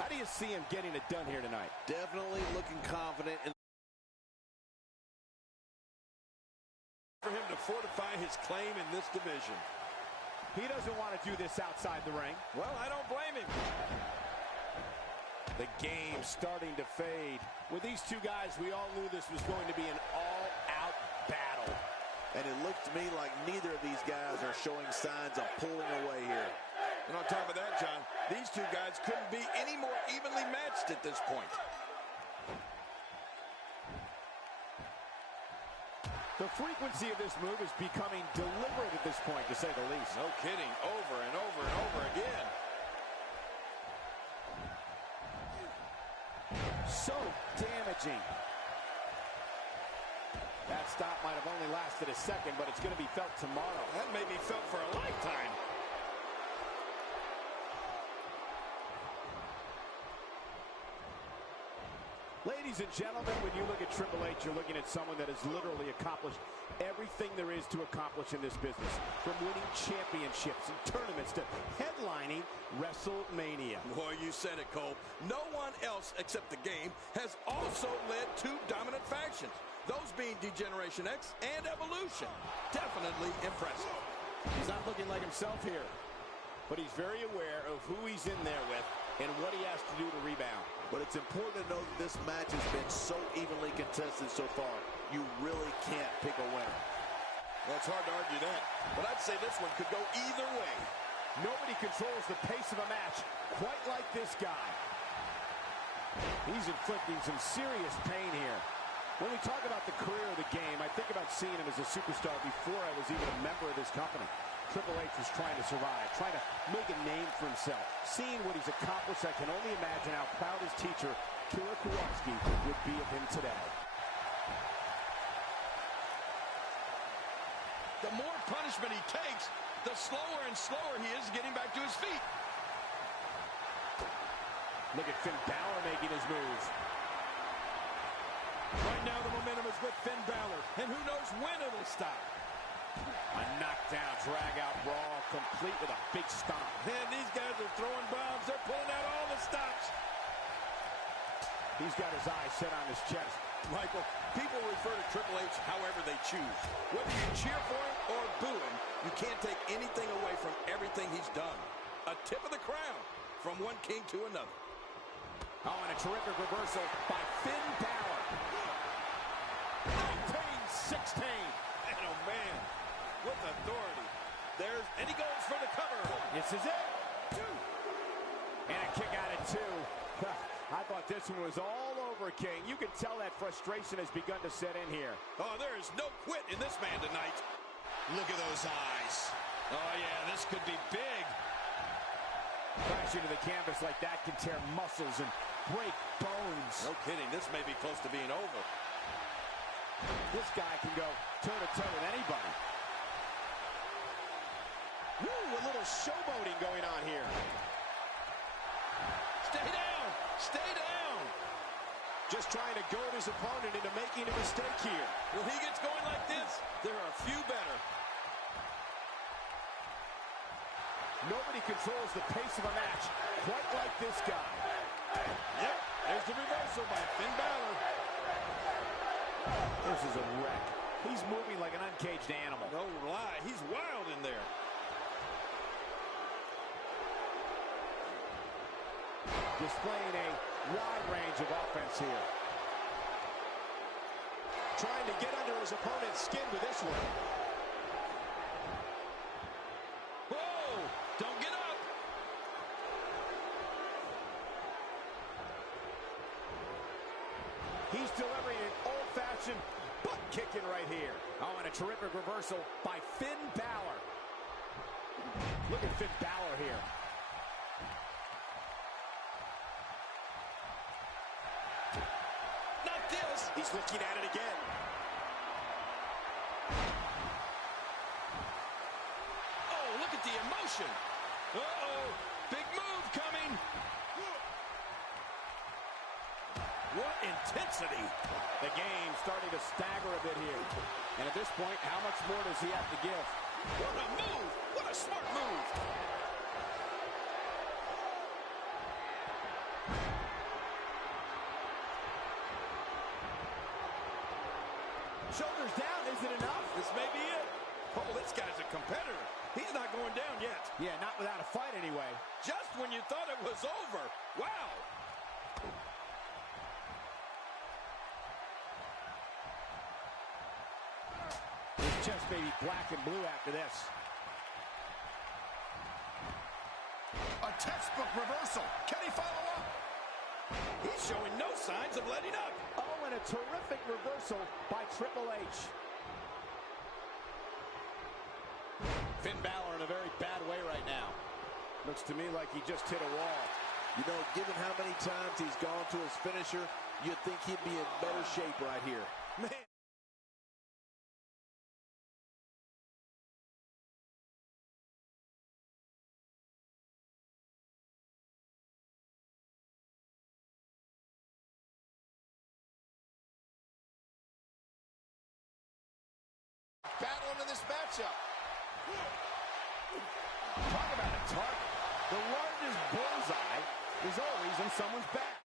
How do you see him getting it done here tonight? Definitely looking confident in For him to fortify his claim in this division. He doesn't want to do this outside the ring. Well, I don't blame him. The game starting to fade. With these two guys, we all knew this was going to be an all-out battle. And it looked to me like neither of these guys are showing signs of pulling away here. And on top of that, John, these two guys couldn't be any more evenly matched at this point. The frequency of this move is becoming deliberate at this point, to say the least. No kidding. Over and over and over again. So damaging. That stop might have only lasted a second, but it's going to be felt tomorrow. That may be felt for a lifetime. Ladies and gentlemen, when you look at Triple H, you're looking at someone that has literally accomplished everything there is to accomplish in this business. From winning championships and tournaments to headlining WrestleMania. Boy, you said it, Cole. No one else except the Game has also led two dominant factions. Those being D-Generation X and Evolution. Definitely impressive. He's not looking like himself here, but he's very aware of who he's in there with and what he has to do to rebound. But it's important to know that this match has been so evenly contested so far. You really can't pick a winner. Well, it's hard to argue that, but I'd say this one could go either way. Nobody controls the pace of a match quite like this guy. He's inflicting some serious pain here. When we talk about the career of the Game, I think about seeing him as a superstar before I was even a member of this company. Triple H was trying to survive, trying to make a name for himself. Seeing what he's accomplished, I can only imagine how proud his teacher, Killer Kowalski, would be of him today. The more punishment he takes, the slower and slower he is getting back to his feet. Look at Finn Balor making his move. Right now, the momentum is with Finn Balor, and who knows when it'll stop. A knockdown, drag-out brawl, complete with a big stomp. And these guys are throwing bombs. They're pulling out all the stops. He's got his eyes set on his chest. Michael, people refer to Triple H however they choose. Whether you cheer for him or boo him, you can't take anything away from everything he's done. A tip of the crown from one king to another. Oh, and a terrific reversal by Finn Balor. 19-16. Man, oh man, with authority. And he goes for the cover. This is it. Two. And a kick out at two. I thought this one was all over, King. You can tell that frustration has begun to set in here. Oh, there is no quit in this man tonight. Look at those eyes. Oh, yeah, this could be big. Crashing to the canvas like that can tear muscles and break bones. No kidding, this may be close to being over. This guy can go toe-to-toe with anybody. Woo, a little showboating going on here. Stay down! Stay down! Just trying to goad his opponent into making a mistake here. When he gets going like this, there are a few better. Nobody controls the pace of a match quite like this guy. Yep, there's the reversal by Finn Balor. This is a wreck. He's moving like an uncaged animal. No lie, he's wild in there. Displaying a wide range of offense here. Trying to get under his opponent's skin with this one. Whoa! Don't get up! He's delivering an old-fashioned butt kicking right here. Oh, and a terrific reversal by Finn Balor. Look at Finn Balor here. Not this. He's looking at it again. Oh, look at the emotion. Uh-oh. Big move coming. What intensity. The game starting to stagger a bit here. And at this point, how much more does he have to give? What a move. What a smart move. Shoulders down, is it enough? This may be it. Oh, this guy's a competitor. He's not going down yet. Yeah, not without a fight anyway. Just when you thought it was over. Wow. His chest may be black and blue after this. A textbook reversal. Can he follow up? He's showing no signs of letting up. Oh, and a terrific reversal by Triple H. Finn Balor in a very bad way right now. Looks to me like he just hit a wall. You know, given how many times he's gone to his finisher, you'd think he'd be in better shape right here. Man. Battle into this matchup. Talk about a target. The largest bullseye is always in someone's back.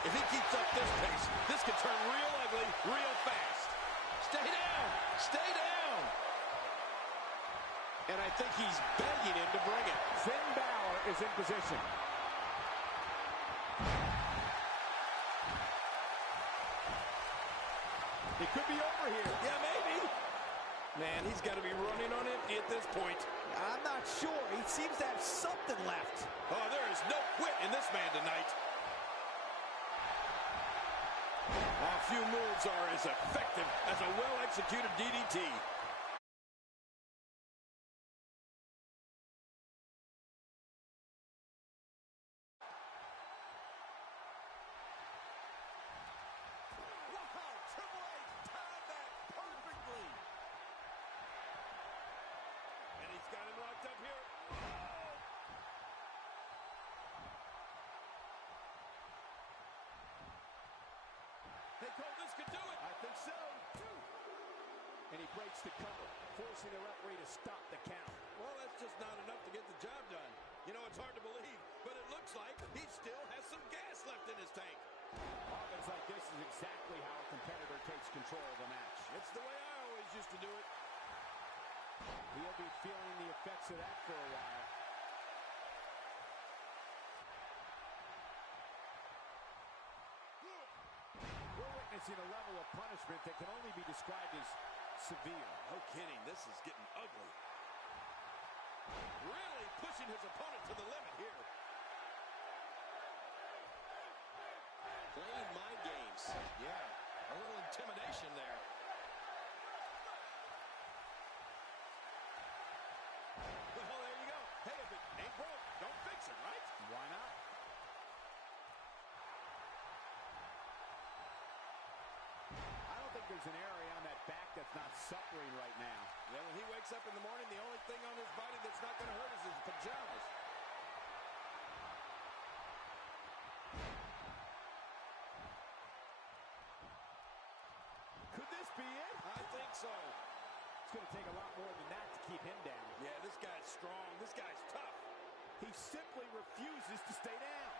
If he keeps up this pace, this could turn real ugly real fast. Stay down. Stay down. And I think he's begging him to bring it. Finn Balor is in position. It could be over here. Yeah, maybe. Man, he's got to be running on empty at this point. I'm not sure. He seems to have something left. Oh, there is no quit in this man tonight. A few moves are as effective as a well-executed DDT. Wow, Triple H timed that perfectly. And he's got him locked up here. Hey, Cole, this could do it. I think so. And he breaks the cover, forcing the referee to stop the count. Well, that's just not enough to get the job done. You know, it's hard to believe, but it looks like he still has some gas left in his tank. Offense like this is exactly how a competitor takes control of the match. It's the way I always used to do it. He'll be feeling the effects of that for a while. We're witnessing a level of punishment that can only be described as severe. No kidding, this is getting ugly. Really pushing his opponent to the limit here. Playing mind games. Yeah, a little intimidation there. Well, there you go. Hey, if it ain't broke, don't fix it, right? Why not? I don't think there's an area on that back that's not suffering right now. Yeah, when he wakes up in the morning, the only thing on his body that's not going to hurt is his pajamas. Could this be it? I think so. It's going to take a lot more than that to keep him down. Yeah, this guy's strong. This guy's tough. He simply refuses to stay down.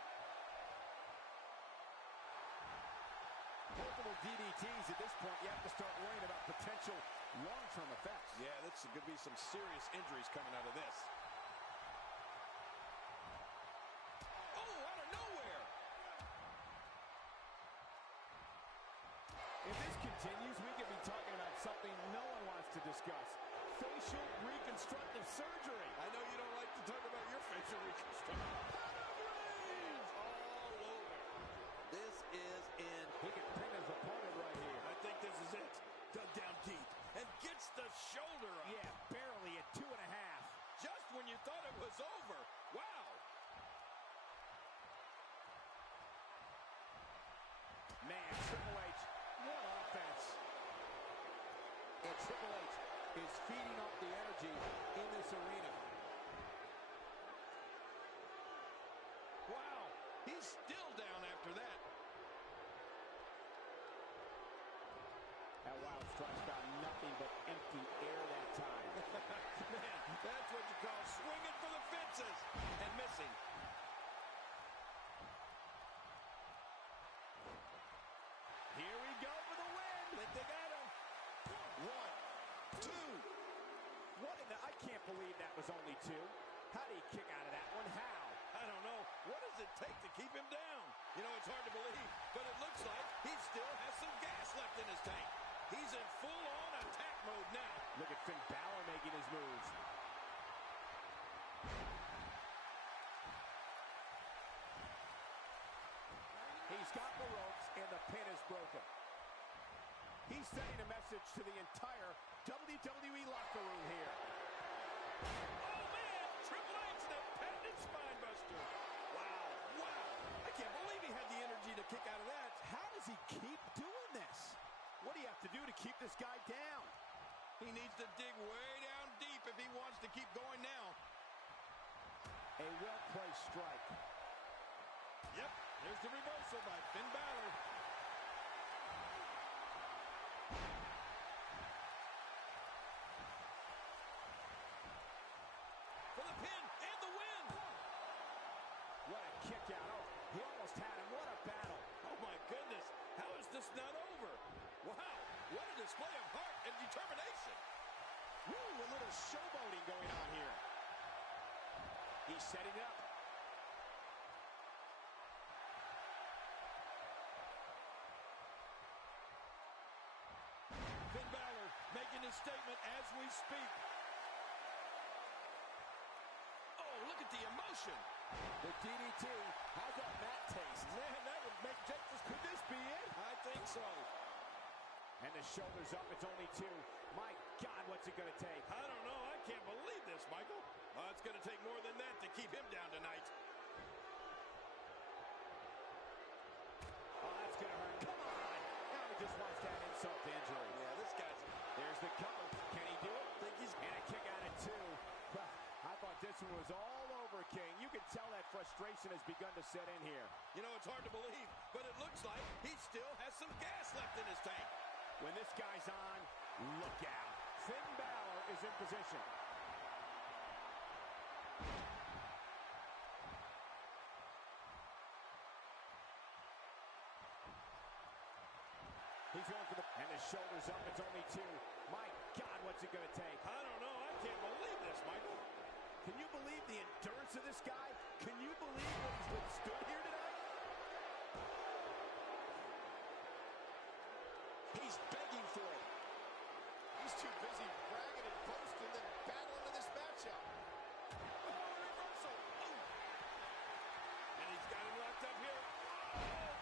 Multiple DDTs at this point, you have to start worrying about potential long-term effects. Yeah, this could be some serious injuries coming out of this. Oh, out of nowhere! If this continues, we could be talking about something no one wants to discuss. Facial reconstructive surgery. I know you don't like to talk about your facial reconstruction. It's all over. This is in. He can pin his opponent right here. I think this is it. Dug down deep and gets the shoulder up. Yeah, barely at 2.5. Just when you thought it was over. Wow. Man, Triple H, what offense. And Triple H is feeding off the energy in this arena. Wow. He's still down after that. That Wild Strikes found nothing but empty air that time. Man, that's what you call swinging for the fences and missing. Here we go for the win. Think they got him. 1, 2. What in the, I can't believe that was only 2. How do you kick out of that one? How? I don't know. What does it take to keep him down? You know, it's hard to believe, but it looks like he still has some gas left in his tank. He's in full-on attack mode now. Look at Finn Balor making his moves. He's got the ropes, and the pin is broken. He's sending a message to the entire WWE locker room here. Oh, man! Triple H, the patented spine buster. Wow, wow. I can't believe he had the energy to kick out of that. How does he keep doing this? What do you have to do to keep this guy down? He needs to dig way down deep if he wants to keep going now. A well-placed strike. Yep, there's the reversal by Finn Balor. For the pin and the win. What a kick out. Oh, he almost had him. What a battle. Oh, my goodness. How is this not over? Wow, what a display of heart and determination. Woo, a little showboating going on here. He's setting up. Finn Balor making his statement as we speak. Oh, look at the emotion. The DDT. How's that mat taste? Man, that would make Texas. Could this be it? I think so. And the shoulders up. It's only 2. My God, what's it going to take? I don't know. I can't believe this, Michael. It's going to take more than that to keep him down tonight. Oh, that's going to hurt. Come on. Now he just wants that insult to injury. Yeah, this guy's... There's the cover. Can he do it? Think he's... And a kick out at 2. Well, I thought this one was all over, King. You can tell that frustration has begun to set in here. You know, it's hard to believe, but it looks like he still has some gas left in his tank. When this guy's on, look out. Finn Balor is in position. He's going for the... And the shoulders up. It's only 2. My God, what's it going to take? I don't know. I can't believe this, Michael. Can you believe the endurance of this guy? Can you believe what he's withstood here tonight? He's begging for it. He's too busy bragging and boasting than battling in this matchup. Oh, reversal. Oh. And he's got him locked up here. Oh.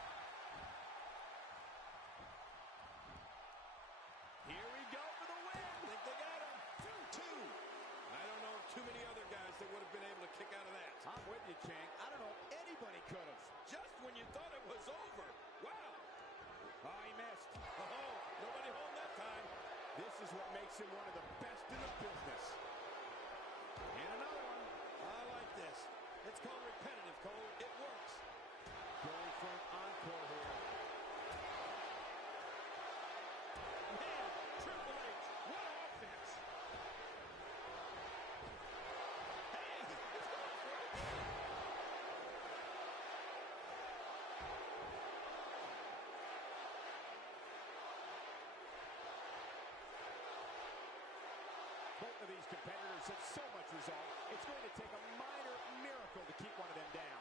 Here we go for the win. I think they got him. 2. I don't know too many other guys that would have been able to kick out of that. I'm with you, King. I don't know if anybody could have. Just when you thought it was over. Wow. Oh, he missed. Oh, nobody home that time. This is what makes him one of the best in the business. And another one. I like this. It's called repetitive, Cole. It works. Going for an encore here. Man, Triple H, what offense. Hey, it's going for it. Both of these competitors have so much resolve, it's going to take a minor miracle to keep one of them down.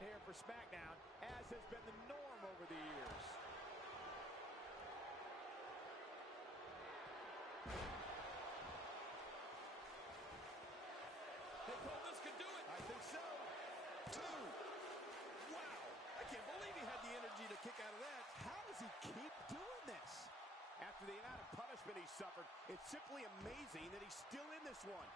set here for SmackDown, as has been the norm over the years. Hey, Cole, this could do it. I think so. 2. Wow. I can't believe he had the energy to kick out of that. How does he keep doing this? After the amount of punishment he suffered, it's simply amazing that he's still in this one.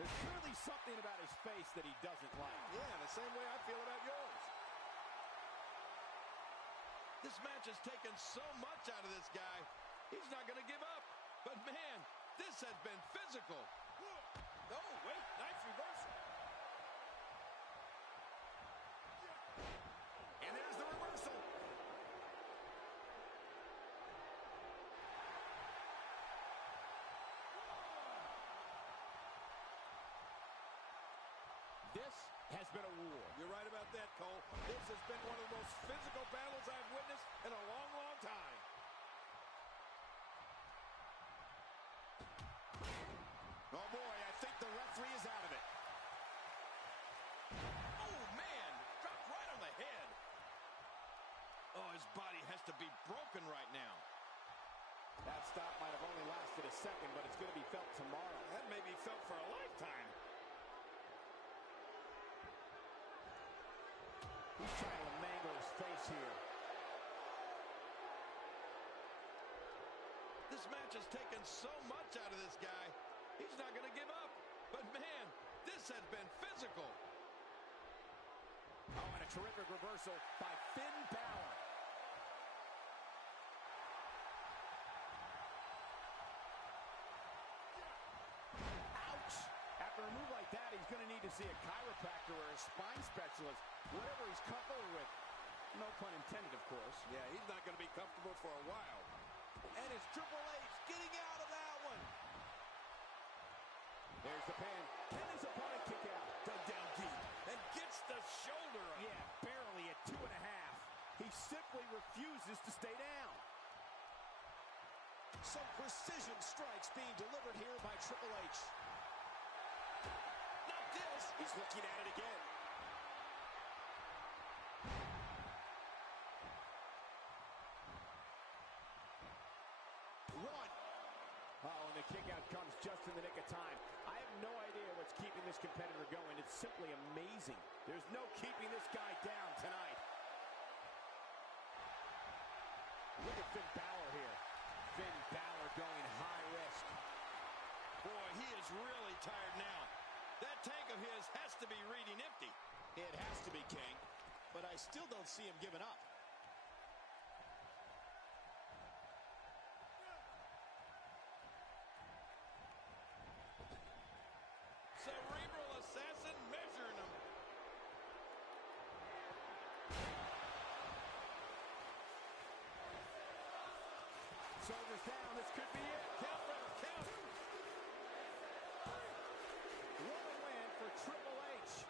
There's clearly something about his face that he doesn't like. Yeah, the same way I feel about yours. This match has taken so much out of this guy. He's not going to give up. But, man, this has been physical. Oh, wait. Nice reversal. And there's the reversal. This has been a war. You're right about that, Cole. This has been one of the most physical battles I've witnessed in a long, long time. Oh, boy, I think the referee is out of it. Oh, man, dropped right on the head. Oh, his body has to be broken right now. That stop might have only lasted a second, but it's going to be felt tomorrow. That may be felt for a lifetime. He's trying to mangle his face here. This match has taken so much out of this guy. He's not going to give up. But, man, this has been physical. Oh, and a terrific reversal by Finn Balor. Ouch! After a move like that, he's going to need to see a chiropractor or a spine specialist, whatever he's comfortable with. No pun intended, of course. Yeah, he's not going to be comfortable for a while. And it's Triple H getting out of that one. There's the pin. And his opponent kick out. Dug down deep and gets the shoulder up. Yeah, barely at 2.5. He simply refuses to stay down. Some precision strikes being delivered here by Triple H. Not this. He's looking at it again. One. Oh, and the kick out comes just in the nick of time. I have no idea what's keeping this competitor going. It's simply amazing. There's no keeping this guy down tonight. Look at Finn Balor here. Finn Balor going high risk. Boy, he is really tired now. That tank of his has to be reading empty. It has to be, King. But I still don't see him giving up. Cerebral assassin measuring him. Shoulders down. This could be it. Count, brother, count. What a win for Triple H.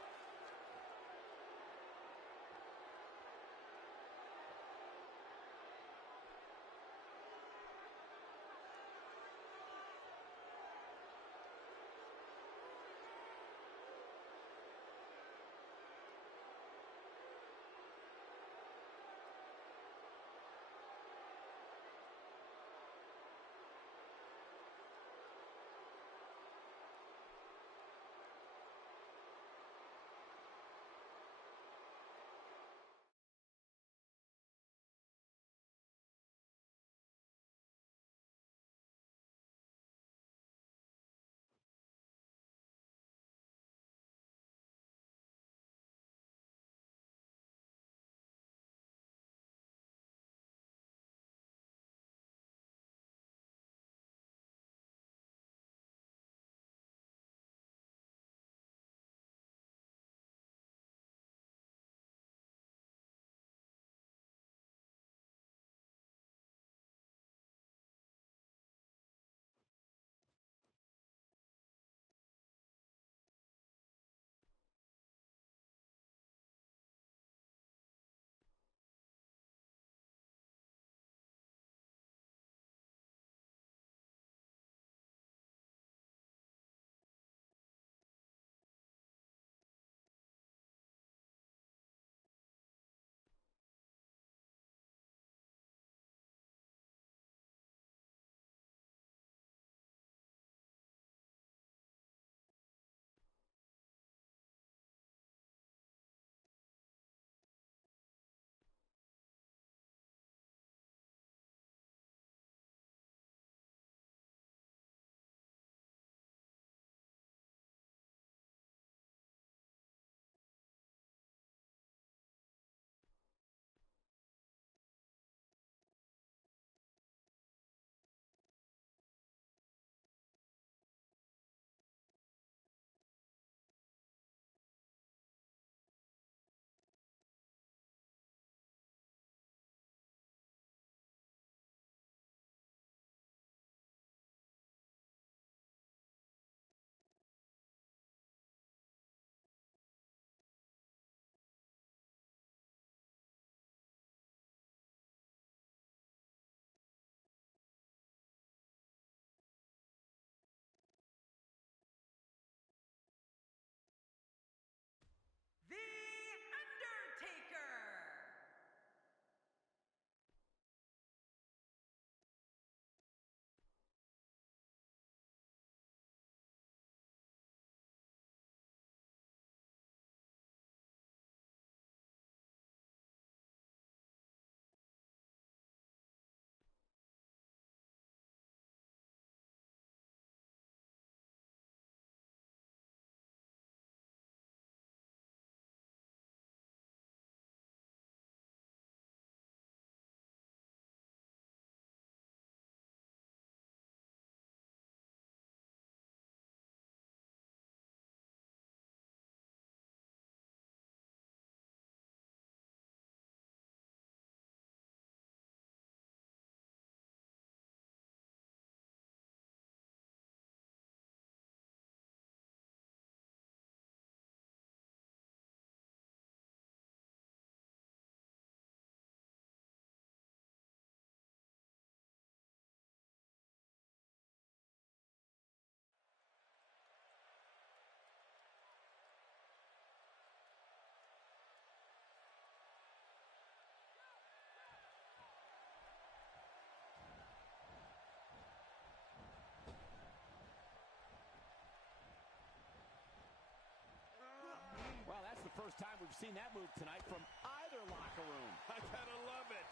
time we've seen that move tonight from either locker room. I gotta love it.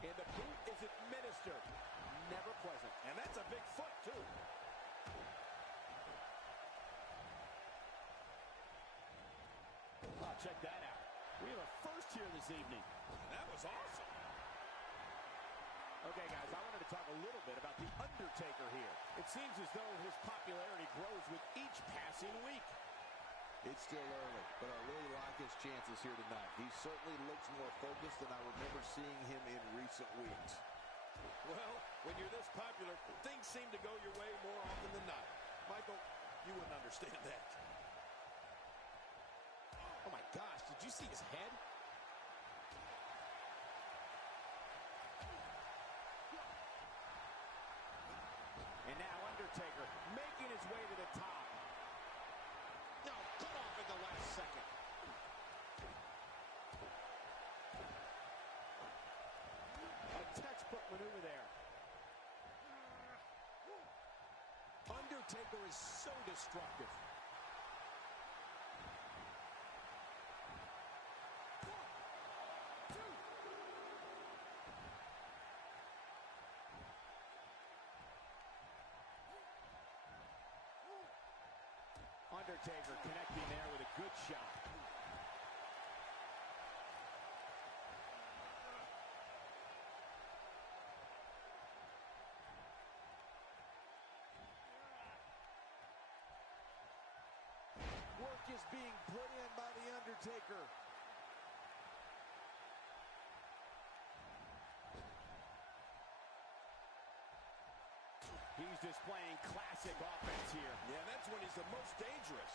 And the boot is administered. Never pleasant. And that's a big foot, too. Oh, check that out. We have a first here this evening. That was awesome. Okay, guys, I wanted to talk a little bit about The Undertaker here. It seems as though his popularity grows with each passing week. It's still early, but I really like his chances here tonight. He certainly looks more focused than I remember seeing him in recent weeks. Well, when you're this popular, things seem to go your way more often than not. Michael, you wouldn't understand that. Oh, my gosh, did you see his head? And now Undertaker making his way to the top. No, cut off in the last second. A textbook maneuver there. Undertaker is so destructive. Undertaker connecting there with a good shot. Work is being put in by The Undertaker. He's displaying classic offense here. Yeah, that's when he's the most dangerous.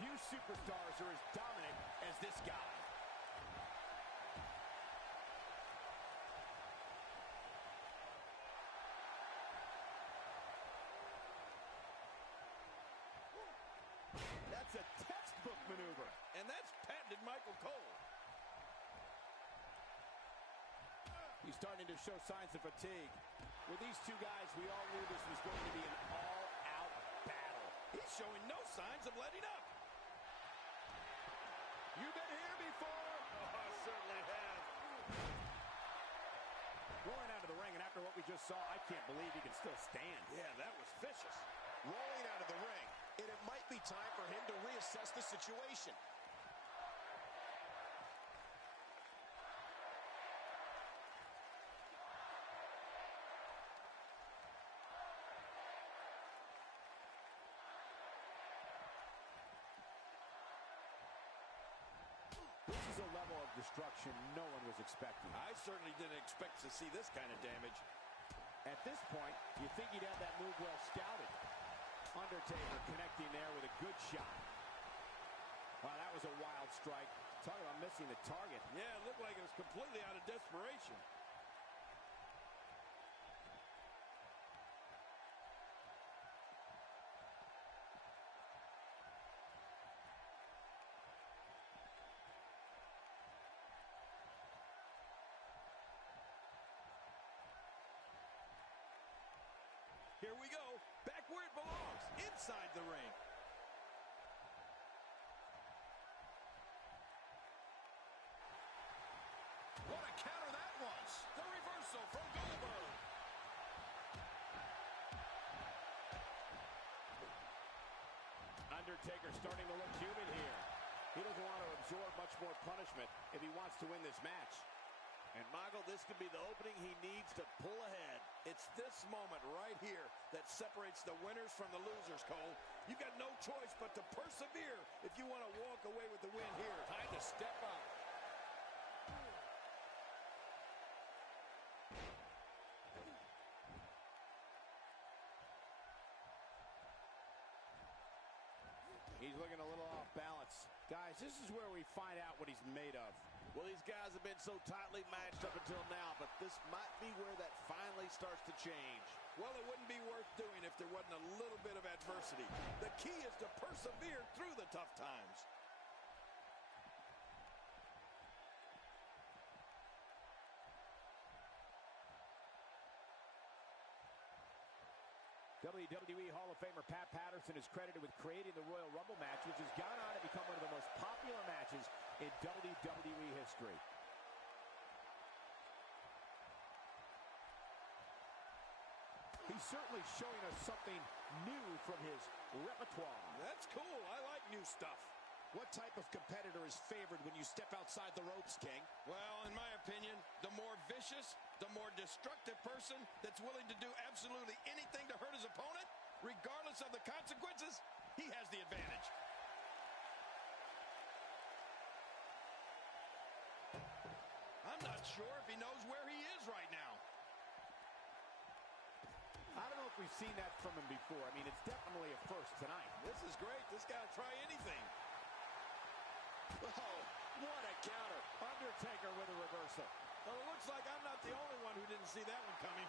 Few superstars are as dominant as this guy. That's a textbook maneuver. And that's patented Michael Cole. He's starting to show signs of fatigue. With these two guys, we all knew this was going to be an all-out battle. He's showing no signs of letting up. You've been here before. Oh, I certainly have. Rolling out of the ring, and after what we just saw, I can't believe he can still stand. Yeah, that was vicious. Rolling out of the ring, and it might be time for him to reassess the situation. This is a level of destruction no one was expecting. I certainly didn't expect to see this kind of damage. At this point, you think he'd have that move well scouted. Undertaker connecting there with a good shot. Wow, that was a wild strike. Talk about missing the target. Yeah, it looked like it was completely out of desperation. Here we go, back where it belongs, inside the ring. What a counter that was. The reversal from Goldberg. Undertaker starting to look human here. He doesn't want to absorb much more punishment if he wants to win this match. And, Michael, this could be the opening he needs to pull ahead. It's this moment right here that separates the winners from the losers, Cole. You've got no choice but to persevere if you want to walk away with the win here. Time to step up. He's looking a little off balance. Guys, this is where we find out what he's made of. Well, these guys have been so tightly matched up until now, but this might be where that finally starts to change. Well, it wouldn't be worth doing if there wasn't a little bit of adversity. The key is to persevere through the tough times. WWE Hall of Famer Pat Patterson is credited with creating the Royal Rumble match, which has gone on to become one of the most popular matches in WWE history. He's certainly showing us something new from his repertoire. That's cool. I like new stuff. What type of competitor is favored when you step outside the ropes, King? Well, in my opinion, the more vicious, the more destructive person that's willing to do absolutely anything to hurt his opponent, regardless of the consequences, he has the advantage. I'm not sure if he knows where he is right now. I don't know if we've seen that from him before. I mean, it's definitely a first tonight. This is great. This guy will try anything. Oh, what a counter. Undertaker with a reversal. Well, it looks like I'm not the only one who didn't see that one coming.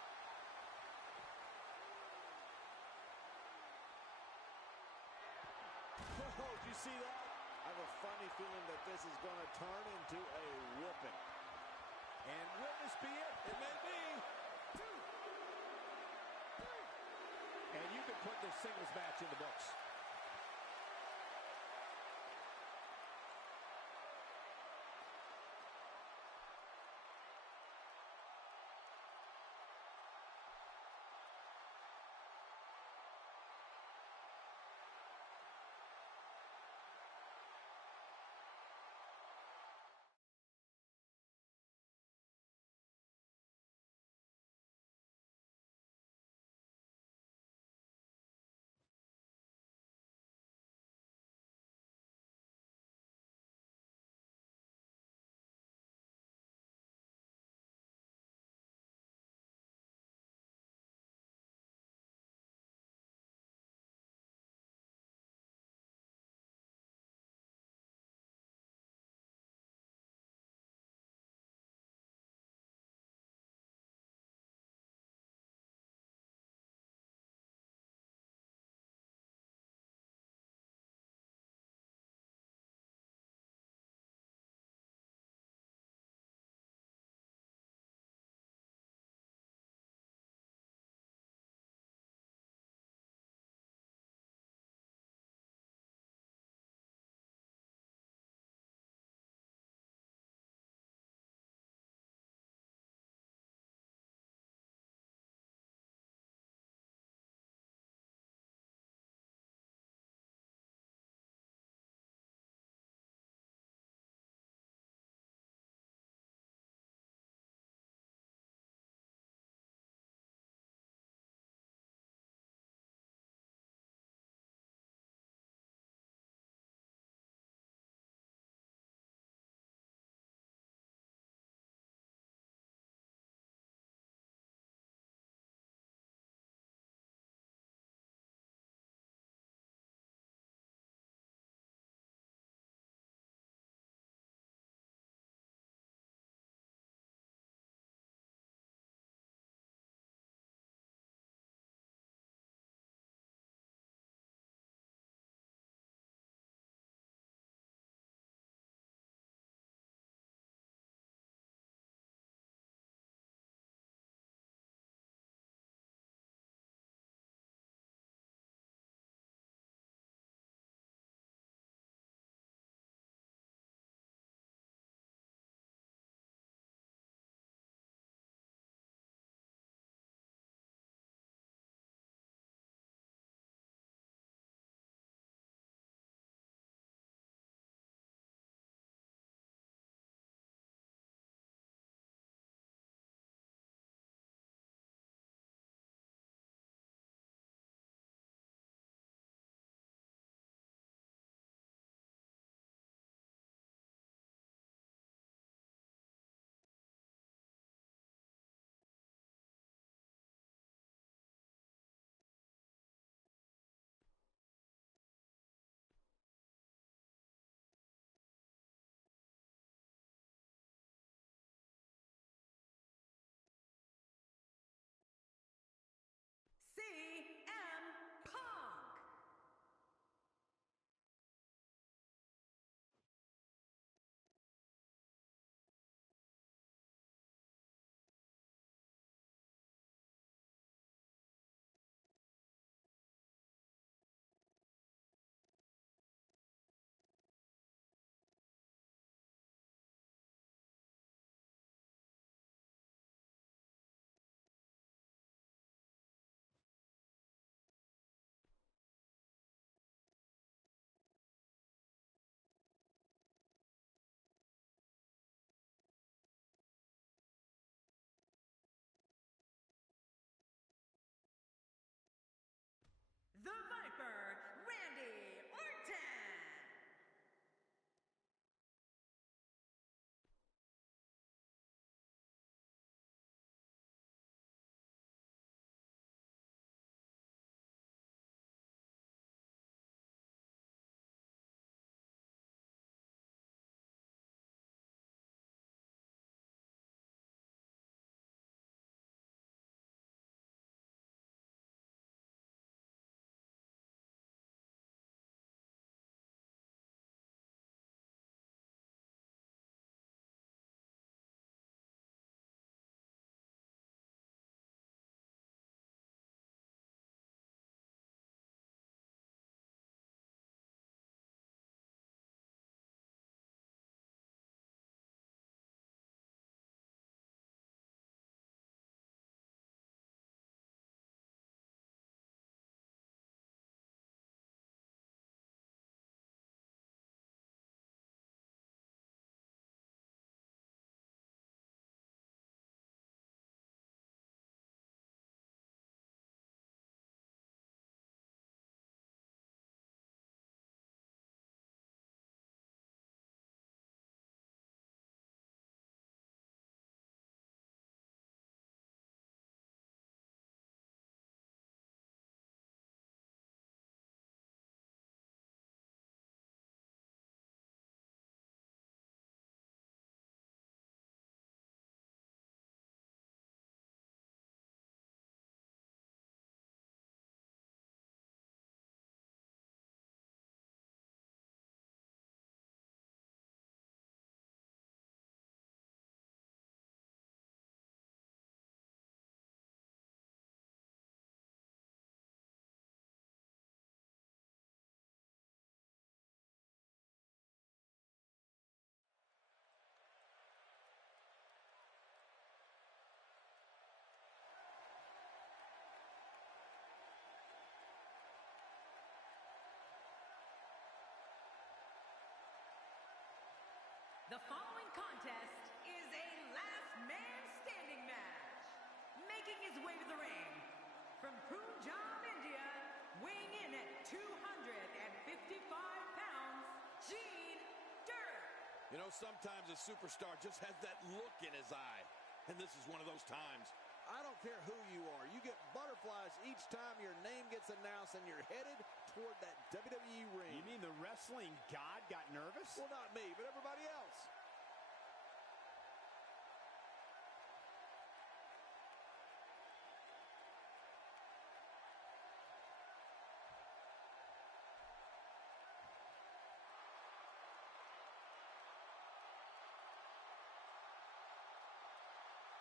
Oh, did you see that? I have a funny feeling that this is going to turn into a whooping. And will this be it? It may be. And you can put this singles match in the books. The following contest is a last man standing match. Making his way to the ring from Punjab, India, weighing in at 255 pounds, Gene Durr. You know, sometimes a superstar just has that look in his eye. And this is one of those times. I don't care who you are. You get butterflies each time your name gets announced and you're headed toward that WWE ring. You mean the wrestling god got nervous? Well, not me, but everybody else.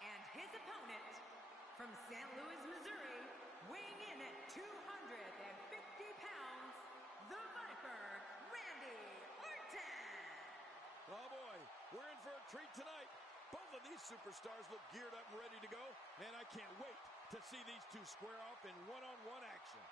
And his opponent from St. Louis, Missouri, weighing in at 250 pounds, the Viper, Randy Orton. Oh, boy, we're in for a treat tonight. Both of these superstars look geared up and ready to go, and I can't wait to see these two square off in one-on-one action.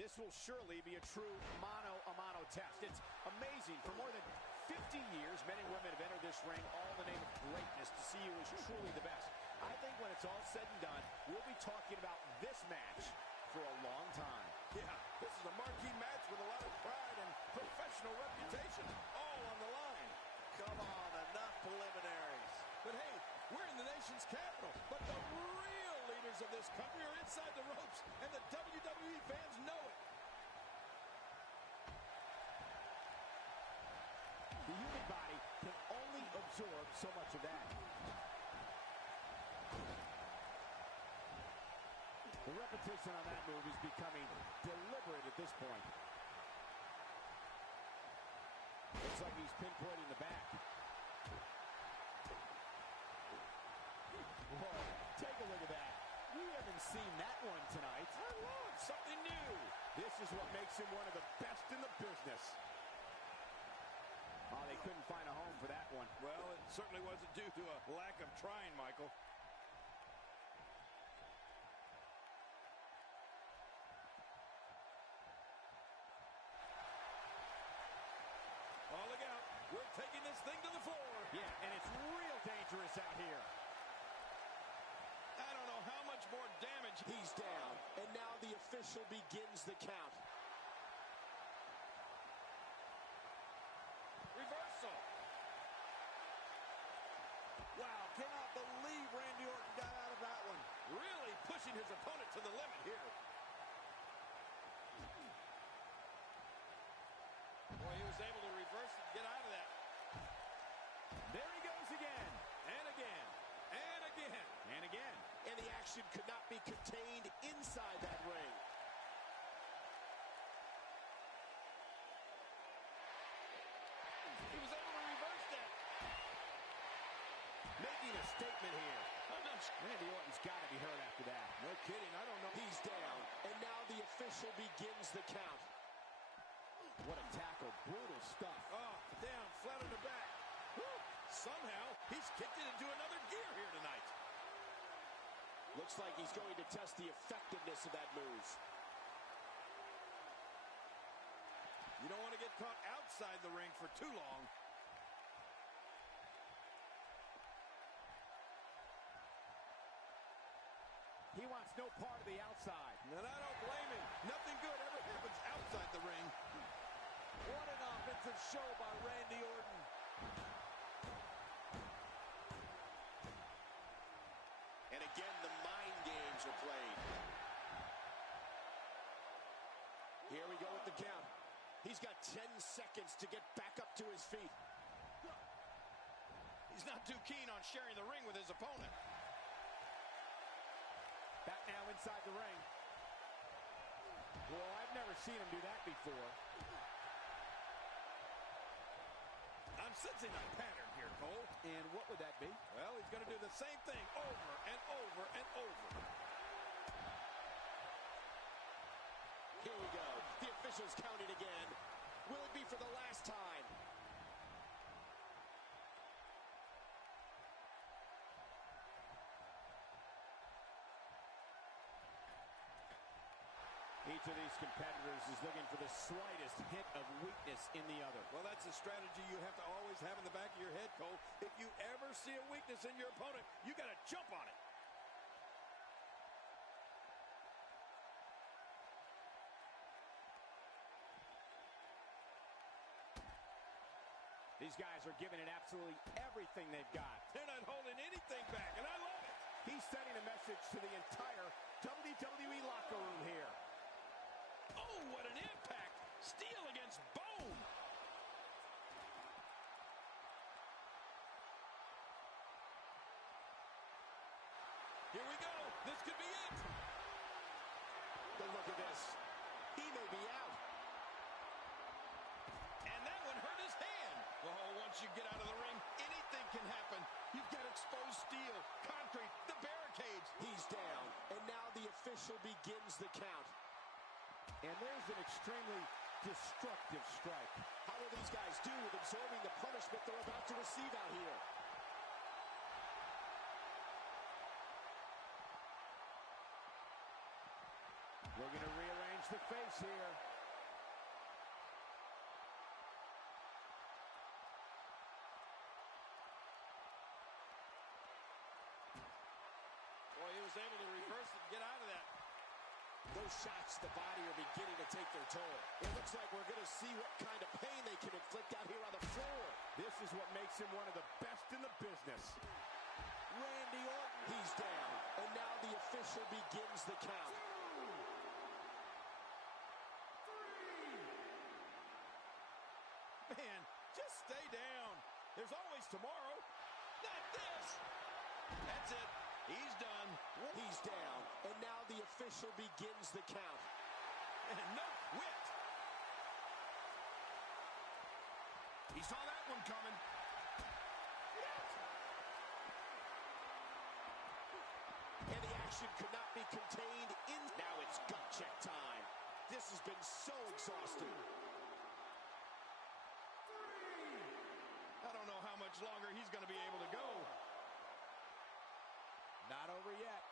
This will surely be a true mano-a-mano test. It's amazing. For more than 50 years, men and women have entered this ring all in the name of greatness to see who is truly the best. I think when it's all said and done, we'll be talking about this match for a long time. Yeah, this is a marquee match with a lot of pride and professional reputation all on the line. Come on, enough preliminaries. But hey, we're in the nation's capital. But the real leaders of this country are inside the ropes, and the WWE fans know it. The human body can only absorb so much of that. The repetition on that move is becoming deliberate at this point. Looks like he's pinpointing the back. Whoa, take a look at that. We haven't seen that one tonight. I love something new. This is what makes him one of the best in the business. Oh, they couldn't find a home for that one. Well, it certainly wasn't due to a lack of trying, Michael. Oh, look out. We're taking this thing to the floor. Yeah, and it's real dangerous out here. I don't know how much more damage. He's down, and now the official begins the count. Reversal. Wow, cannot believe Randy Orton got out of that one. Really pushing his opponent to the limit here. Boy, he was able to reverse it and get out of that. There he goes again. And again. And again. And again. And the action could not be contained inside that ring. He was able to reverse that. Making a statement here. Randy Orton's got to be hurt after that. No kidding. I don't know. He's down, and now the official begins the count. What a tackle. Brutal stuff. Oh, down, flat on the back. Woo. Somehow, he's kicked it into another gear here tonight. Looks like he's going to test the effectiveness of that move. You don't want to get caught outside the ring for too long. He wants no part of the outside. And I don't blame him. Nothing good ever happens outside the ring. What an offensive show by Randy Orton. And again, the mind games are played. Here we go with the count. He's got 10 seconds to get back up to his feet. He's not too keen on sharing the ring with his opponent. Back now inside the ring. Well, I've never seen him do that before. I'm sensing a pattern here, Cole. And what would that be? Well, he's going to do the same thing over and over and over. Here we go. The officials counting again. Will it be for the last time? Each of these competitors is looking for the slightest hint of weakness in the other. Well, that's a strategy you have to always have in the back of your head, Cole. If you ever see a weakness in your opponent, you got to jump on it. These guys are giving it absolutely everything they've got. They're not holding anything back, and I love it. He's sending a message to the entire WWE locker room here. Oh, what an impact. Steel against bone. Here we go. This could be it. But look at this. He may be out. And that one hurt his hand. Oh, once you get out of the ring, anything can happen. You've got exposed steel, concrete, the barricades. He's down. And now the official begins the count. And there's an extremely destructive strike. How will these guys do with absorbing the punishment they're about to receive out here? We're going to rearrange the face here. Boy, he was able to reverse it and get out of that. Those shots to the body are beginning to take their toll. It looks like we're going to see what kind of pain they can inflict out here on the floor. This is what makes him one of the best in the business. Randy Orton. He's down. And now the official begins the count. Man, just stay down. There's always tomorrow. Not this. That's it. He's done. He's down. And now the official begins the count. And no quit. He saw that one coming. And the action could not be contained in. Now it's gut check time. This has been so exhausting. I don't know how much longer he's going to be able to go. Not over yet.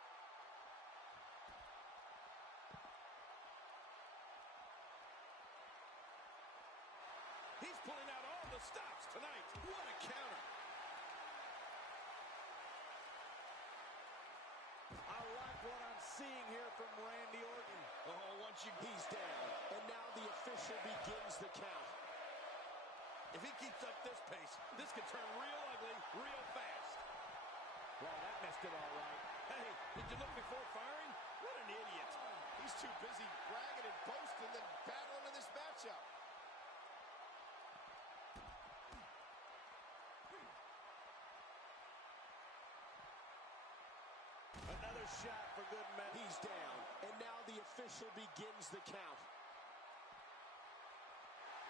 He's pulling out all the stops tonight. What a counter. I like what I'm seeing here from Randy Orton. Oh, once you... He's down. And now the official begins the count. If he keeps up this pace, this could turn real ugly real fast. Well, that missed it all right. Hey, did you look before firing? What an idiot. He's too busy bragging and boasting than battling in this matchup. Another shot for good measure. He's down. And now the official begins the count.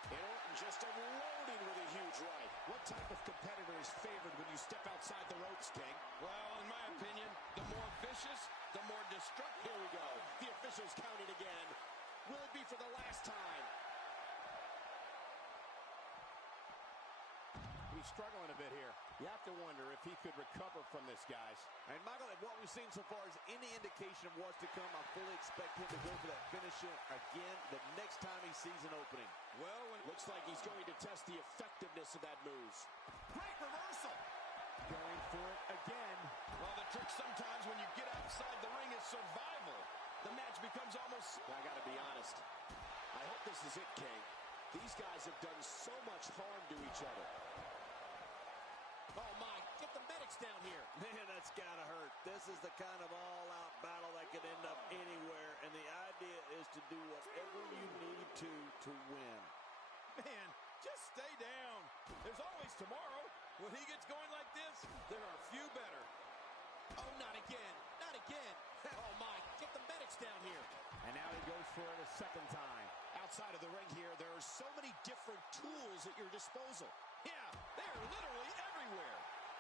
And Orton just unloading with a huge right. What type of competitor is favored when you step outside the ropes, King? Well, in my opinion, the more vicious, the more destructive. Here we go. The official's counting again. Will it be for the last time? He's struggling a bit here. You have to wonder if he could recover from this, guys. And Michael, what we've seen so far is any indication of what's to come. I fully expect him to go for that finisher again the next time he sees an opening. Well, when Looks like he's going to test the effectiveness of that move. great reversal. Going for it again. Well, the trick sometimes when you get outside the ring is survival. The match becomes almost... I gotta be honest. I hope this is it, King. These guys have done so much harm to each other. Oh my, get the medic medics down here. Man, that's got to hurt. This is the kind of all-out battle that could end up anywhere, and the idea is to do whatever you need to win. Man, just stay down. There's always tomorrow. When he gets going like this, there are few better. Oh, not again. Not again. Oh, my. Get the medics down here. And now he goes for it a second time. Outside of the ring here, there are so many different tools at your disposal. Yeah, they're literally everywhere.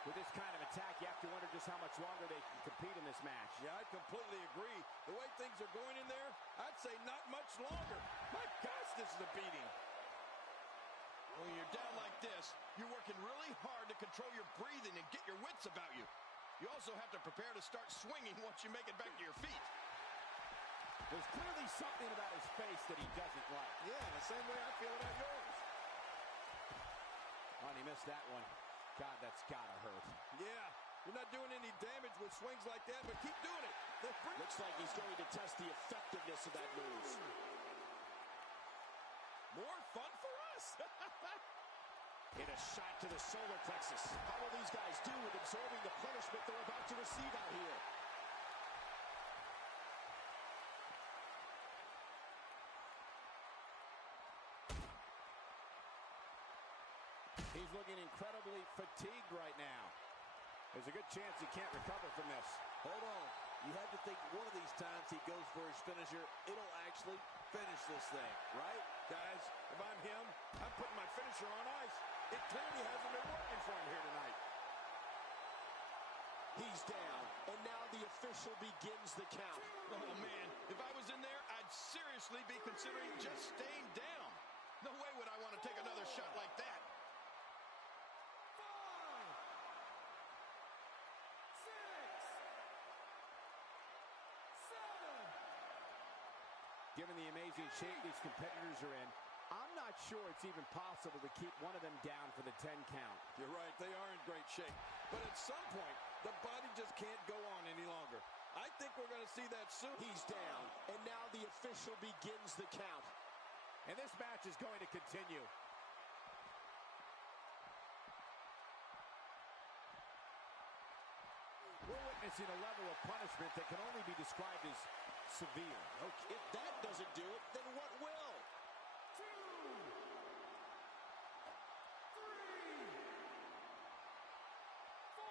With this kind of attack, you have to wonder just how much longer they can compete in this match. Yeah, I completely agree. The way things are going in there, I'd say not much longer. My gosh, this is a beating. When you're down like this, you're working really hard to control your breathing and get your wits about you. You also have to prepare to start swinging once you make it back to your feet. There's clearly something about his face that he doesn't like. Yeah, the same way I feel about yours. Oh, and he missed that one. God, that's gotta hurt. Yeah, you're not doing any damage with swings like that, but keep doing it. Looks like he's going to test the effectiveness of that move. More fun for us. In a shot to the solar plexus. How will these guys do with absorbing the punishment they're about to receive out here? He's looking incredibly fatigued right now. There's a good chance he can't recover from this. Hold on. You have to think one of these times he goes for his finisher, it'll actually finish this thing, right? Guys, if I'm him, I'm putting my finisher on ice. It clearly hasn't been working for him here tonight. He's down, and now the official begins the count. Oh, man, if I was in there, I'd seriously be considering just staying down. No way would I want to take another shot like that. 5, 6, 7. Given the amazing shape these competitors are in, I'm not sure it's even possible to keep one of them down for the 10 count. You're right, they are in great shape. But at some point, the body just can't go on any longer. I think we're going to see that soon. He's down, and now the official begins the count. And this match is going to continue. We're witnessing a level of punishment that can only be described as severe. Okay, if that doesn't do it, then what will? 2, 3, 4.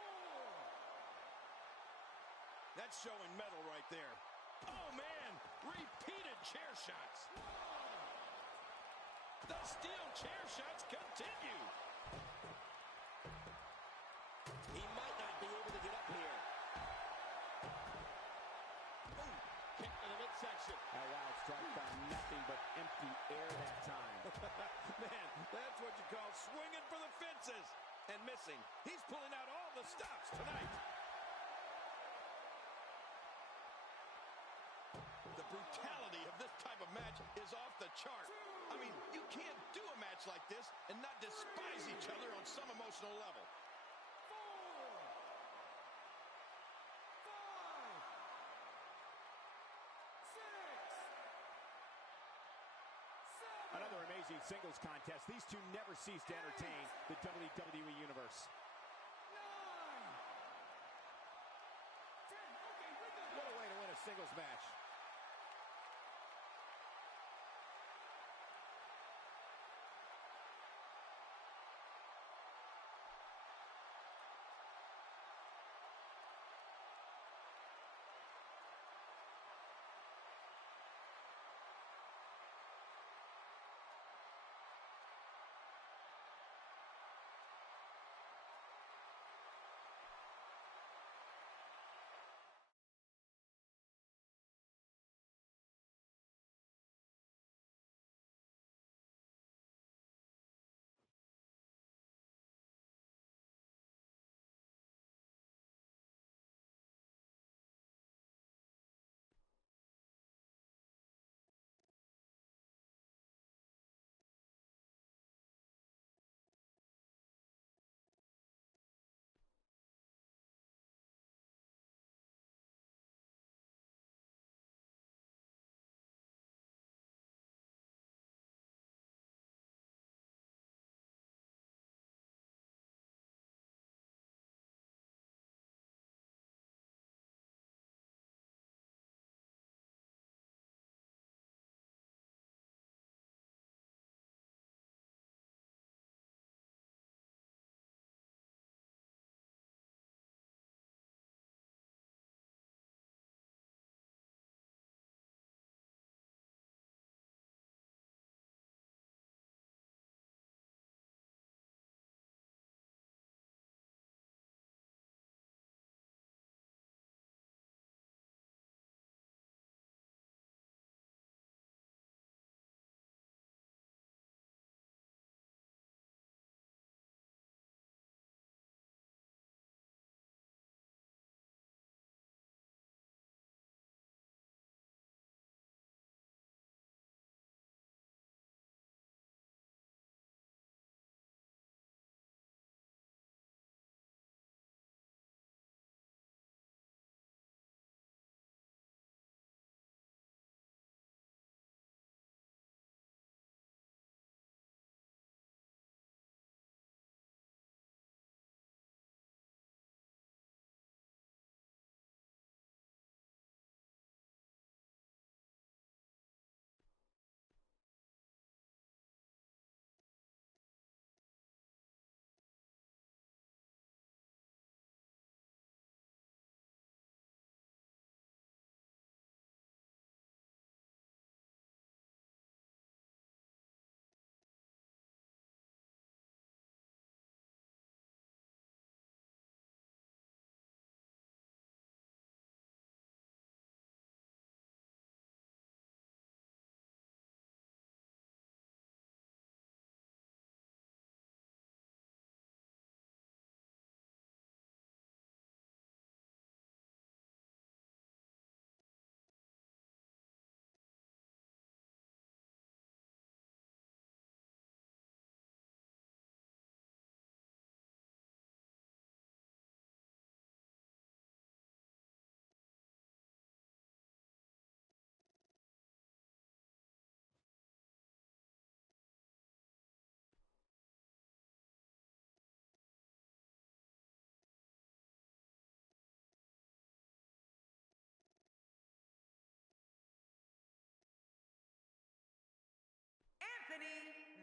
That's showing metal right there. Oh, man, repeated chair shots. The steel chair shots continue. He might not be able to get up here. Boom. Kick to the midsection. A wild strike found nothing but empty air that time. Man, that's what you call swinging for the fences and missing. He's pulling out all the stops tonight. The brutality of this type of match is off the chart. I mean, you can't do a match like this and not despise each other on some emotional level. 4, 5, 6, 7. Another amazing singles contest. These two never cease to entertain the WWE Universe. 9, 10. Okay, what a way to win a singles match.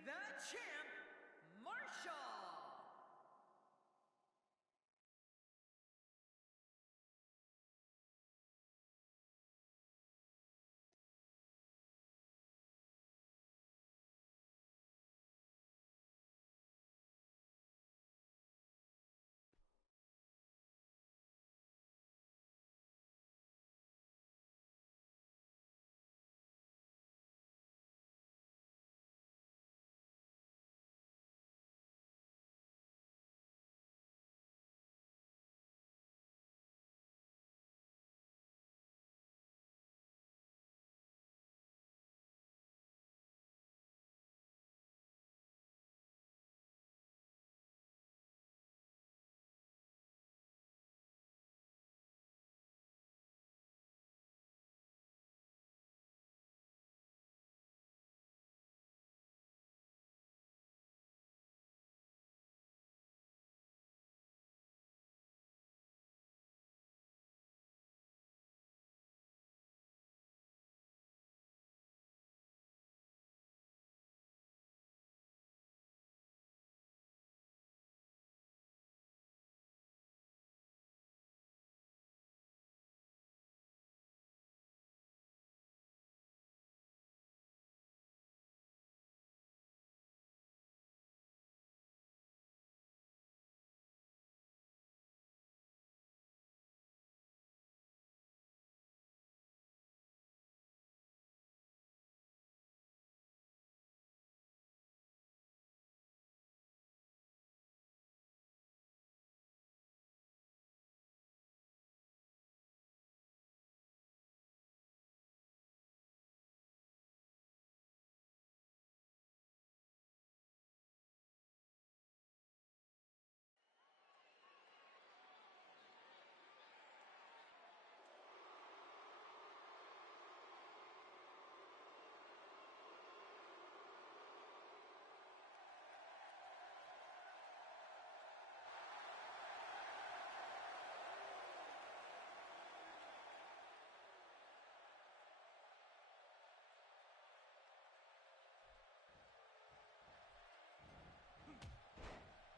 the champ, Marshall.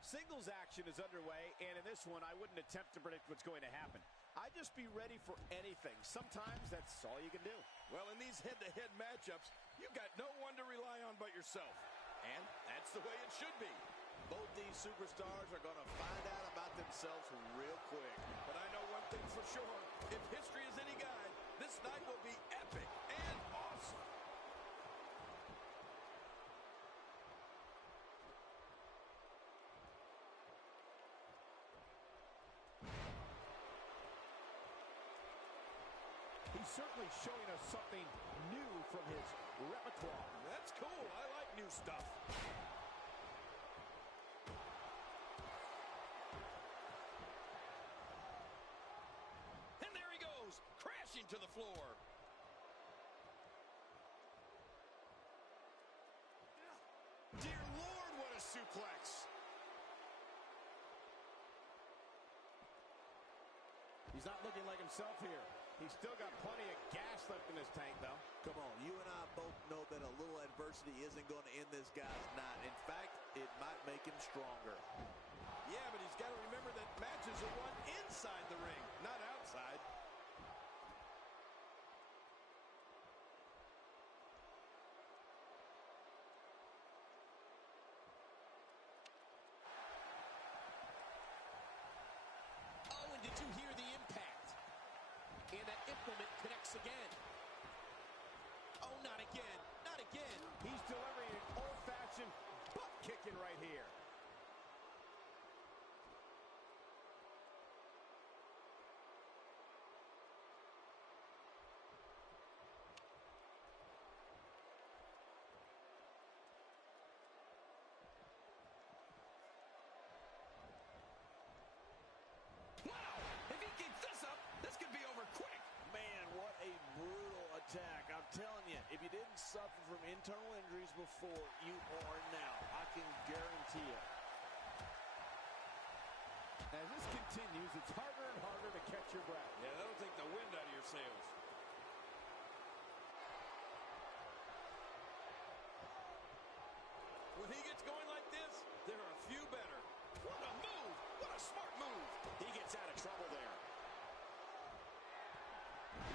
Singles action is underway, and in this one, I wouldn't attempt to predict what's going to happen. I'd just be ready for anything. Sometimes that's all you can do. Well, in these head-to-head matchups, you've got no one to rely on but yourself. And that's the way it should be. Both these superstars are going to find out about themselves real quick. But I know one thing for sure. If history is any guide, this night will be epic and awesome. He's certainly showing us something new from his repertoire. That's cool. I like new stuff. And there he goes, crashing to the floor. Dear Lord, what a suplex. He's not looking like himself here. He's still got plenty of gas left in his tank, though. Come on, you and I both know that a little adversity isn't going to end this guy's night. In fact, it might make him stronger. Yeah, but he's got to remember that matches are won inside the ring, not outside. Oh, and did you hear the impact? And that implement connects again. Oh, not again. Not again. He's delivering an old-fashioned butt-kicking right here. Wow! If he keeps this up, this could be over quick. Man, what a brutal attack. I'm telling you, if you didn't suffer from internal injuries before, you are now. I can guarantee it. As this continues, it's harder and harder to catch your breath. Yeah, that'll take the wind out of your sails.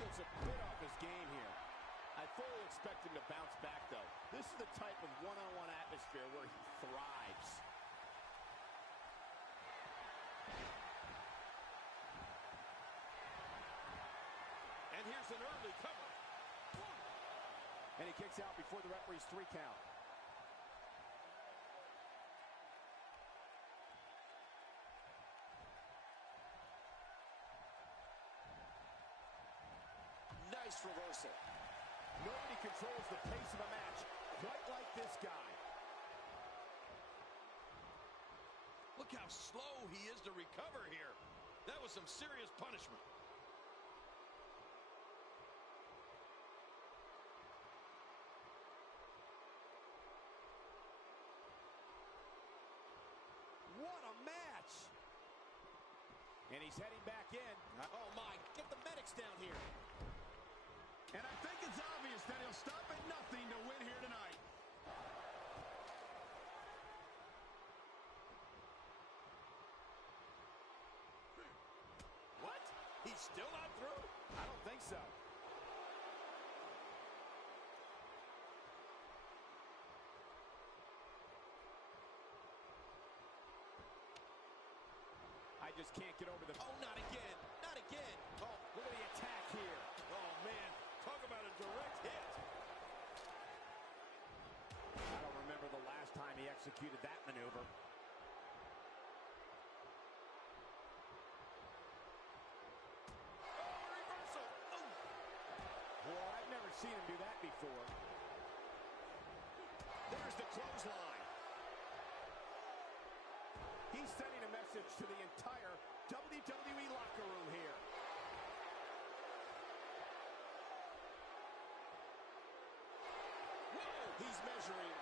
looks a bit off his game here. I fully expect him to bounce back, though. This is the type of one-on-one atmosphere where he thrives. And here's an early cover. And he kicks out before the referee's 3 count. Nice reversal. Nobody controls the pace of a match quite like this guy. Look how slow he is to recover here. That was some serious punishment. What a match! And he's heading back in. Oh, my. Get the medics down here. And I think it's obvious that he'll stop at nothing to win here tonight. What? He's still not through? I don't think so. I just can't get over the... Oh, not again. Not again. Oh, look at the attack here. Oh, man. Talk about a direct hit. I don't remember the last time he executed that maneuver. Oh, reversal. Oh. Boy, I've never seen him do that before. There's the clothesline. He's sending a message to the entire WWE locker room here. Whoa, he's measuring.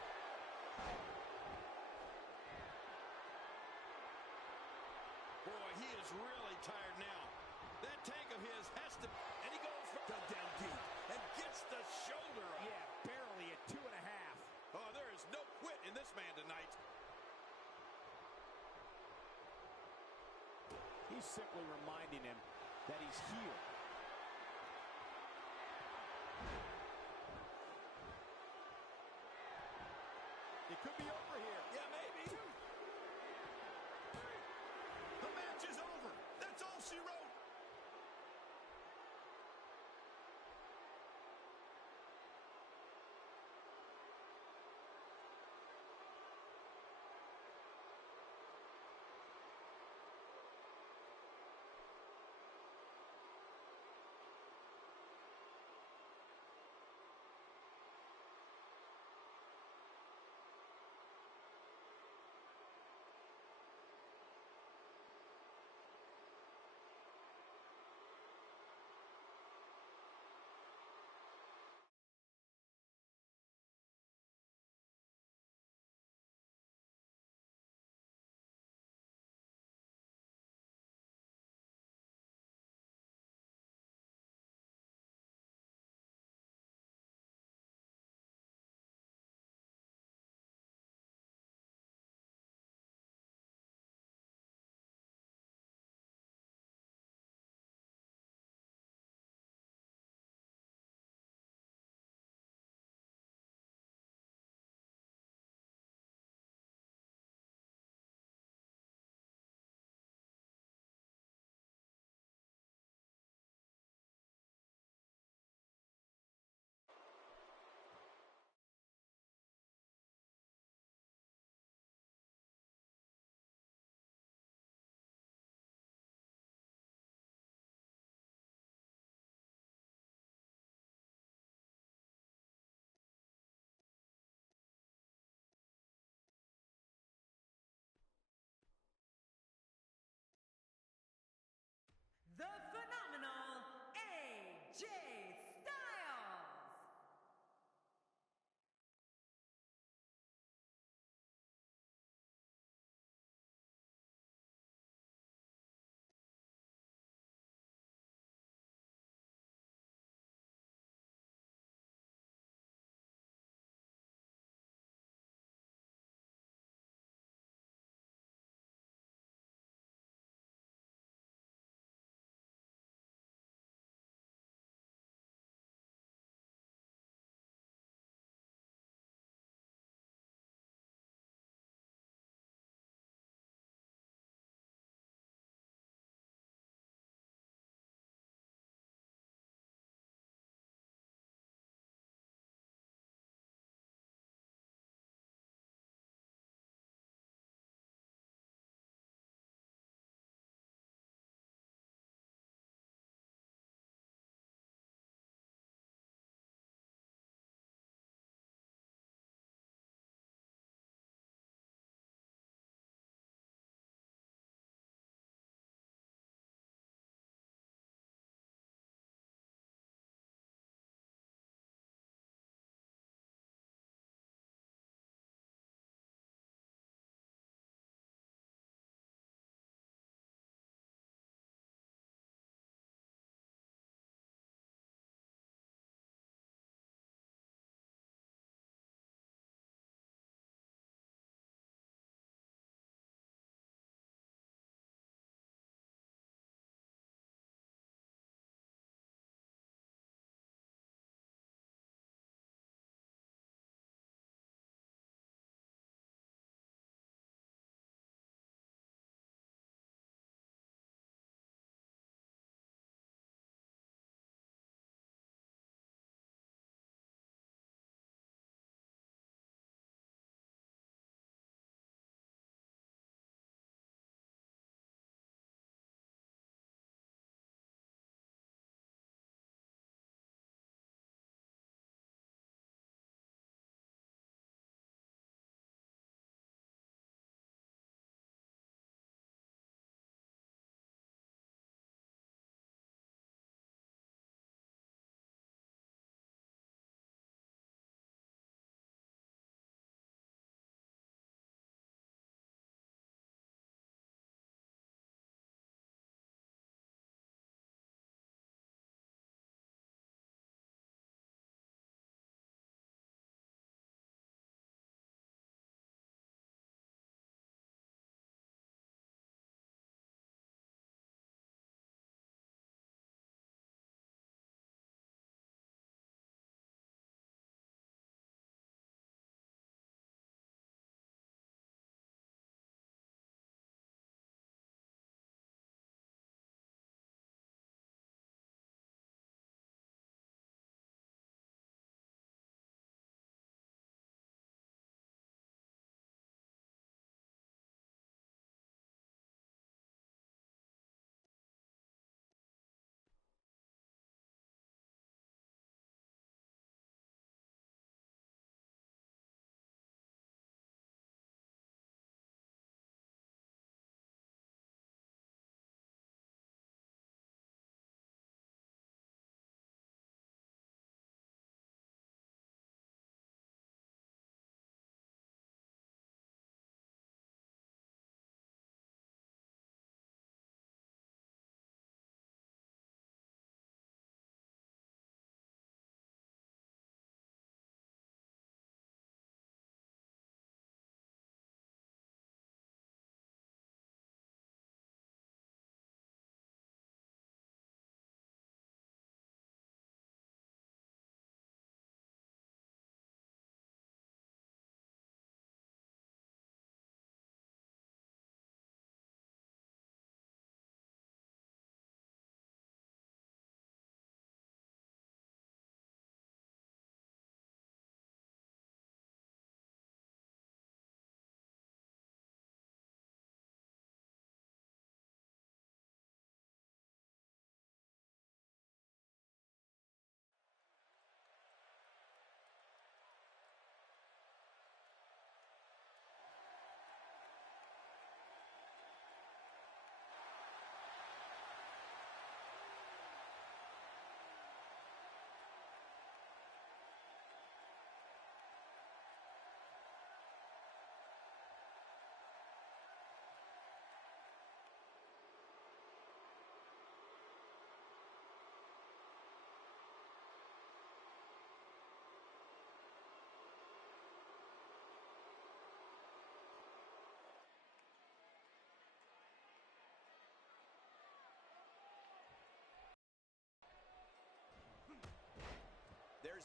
Boy, he is really tired now. That tank of his has to... And he goes for the down deep and gets the shoulder up. Yeah, barely at 2.5. Oh, there is no quit in this man tonight. He's simply reminding him that he's here. It could be over here. Yeah, maybe. The match is over. That's all she wrote.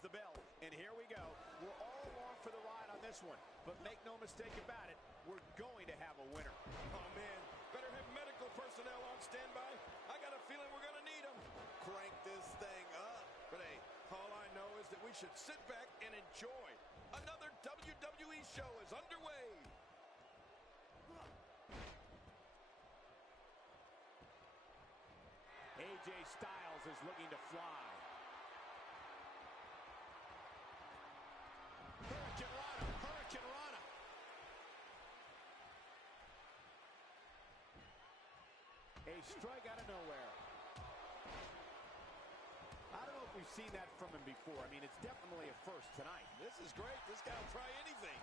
the bell. And here we go. We're all along for the ride on this one. But make no mistake about it, we're going to have a winner. Oh, man. Better have medical personnel on standby. I got a feeling we're going to need them. Crank this thing up. But hey, all I know is that we should sit back and enjoy. Another WWE show is underway. AJ Styles is looking to fly. Hurricane Rana, Hurricane Rana. A strike out of nowhere. I don't know if we've seen that from him before. I mean, it's definitely a first tonight. This is great. This guy will try anything.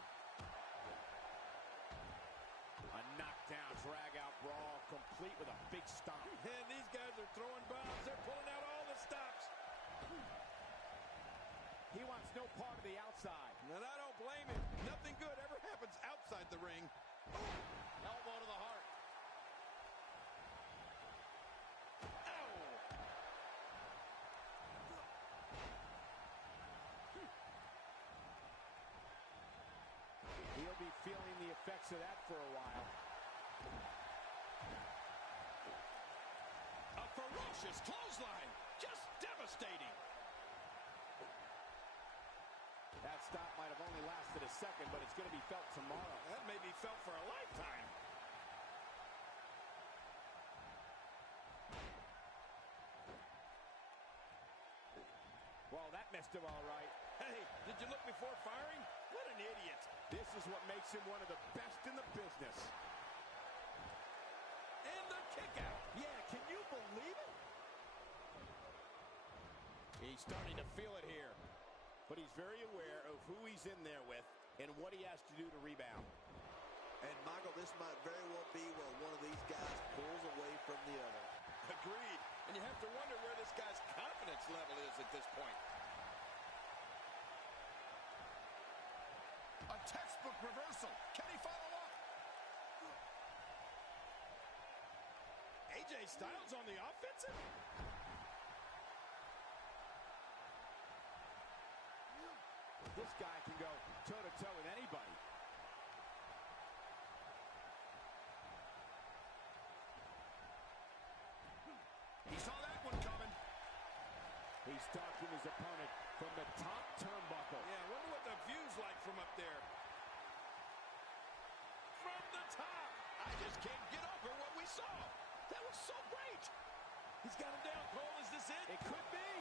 A knockdown, drag-out brawl, complete with a big stomp. And these guys are throwing bombs. They're pulling out all the stops. He wants no part of the outside. And I don't blame him. Nothing good ever happens outside the ring. Elbow to the heart. He'll be feeling the effects of that for a while. A ferocious clothesline. Just devastating. That stop might have only lasted a second, but it's going to be felt tomorrow. That may be felt for a lifetime. Well, that messed him all right. Hey, did you look before firing? What an idiot. This is what makes him one of the best in the business. And the kick out. Yeah, can you believe it? He's starting to feel it here. But he's very aware of who he's in there with and what he has to do to rebound. And, Michael, this might very well be where one of these guys pulls away from the other. Agreed. And you have to wonder where this guy's confidence level is at this point. A textbook reversal. Can he follow up? AJ Styles on the offensive? This guy can go toe-to-toe with anybody. He saw that one coming. He's stalking his opponent from the top turnbuckle. Yeah, I wonder what the view's like from up there. From the top. I just can't get over what we saw. That was so great. He's got him down, Cole. Is this it? It could be.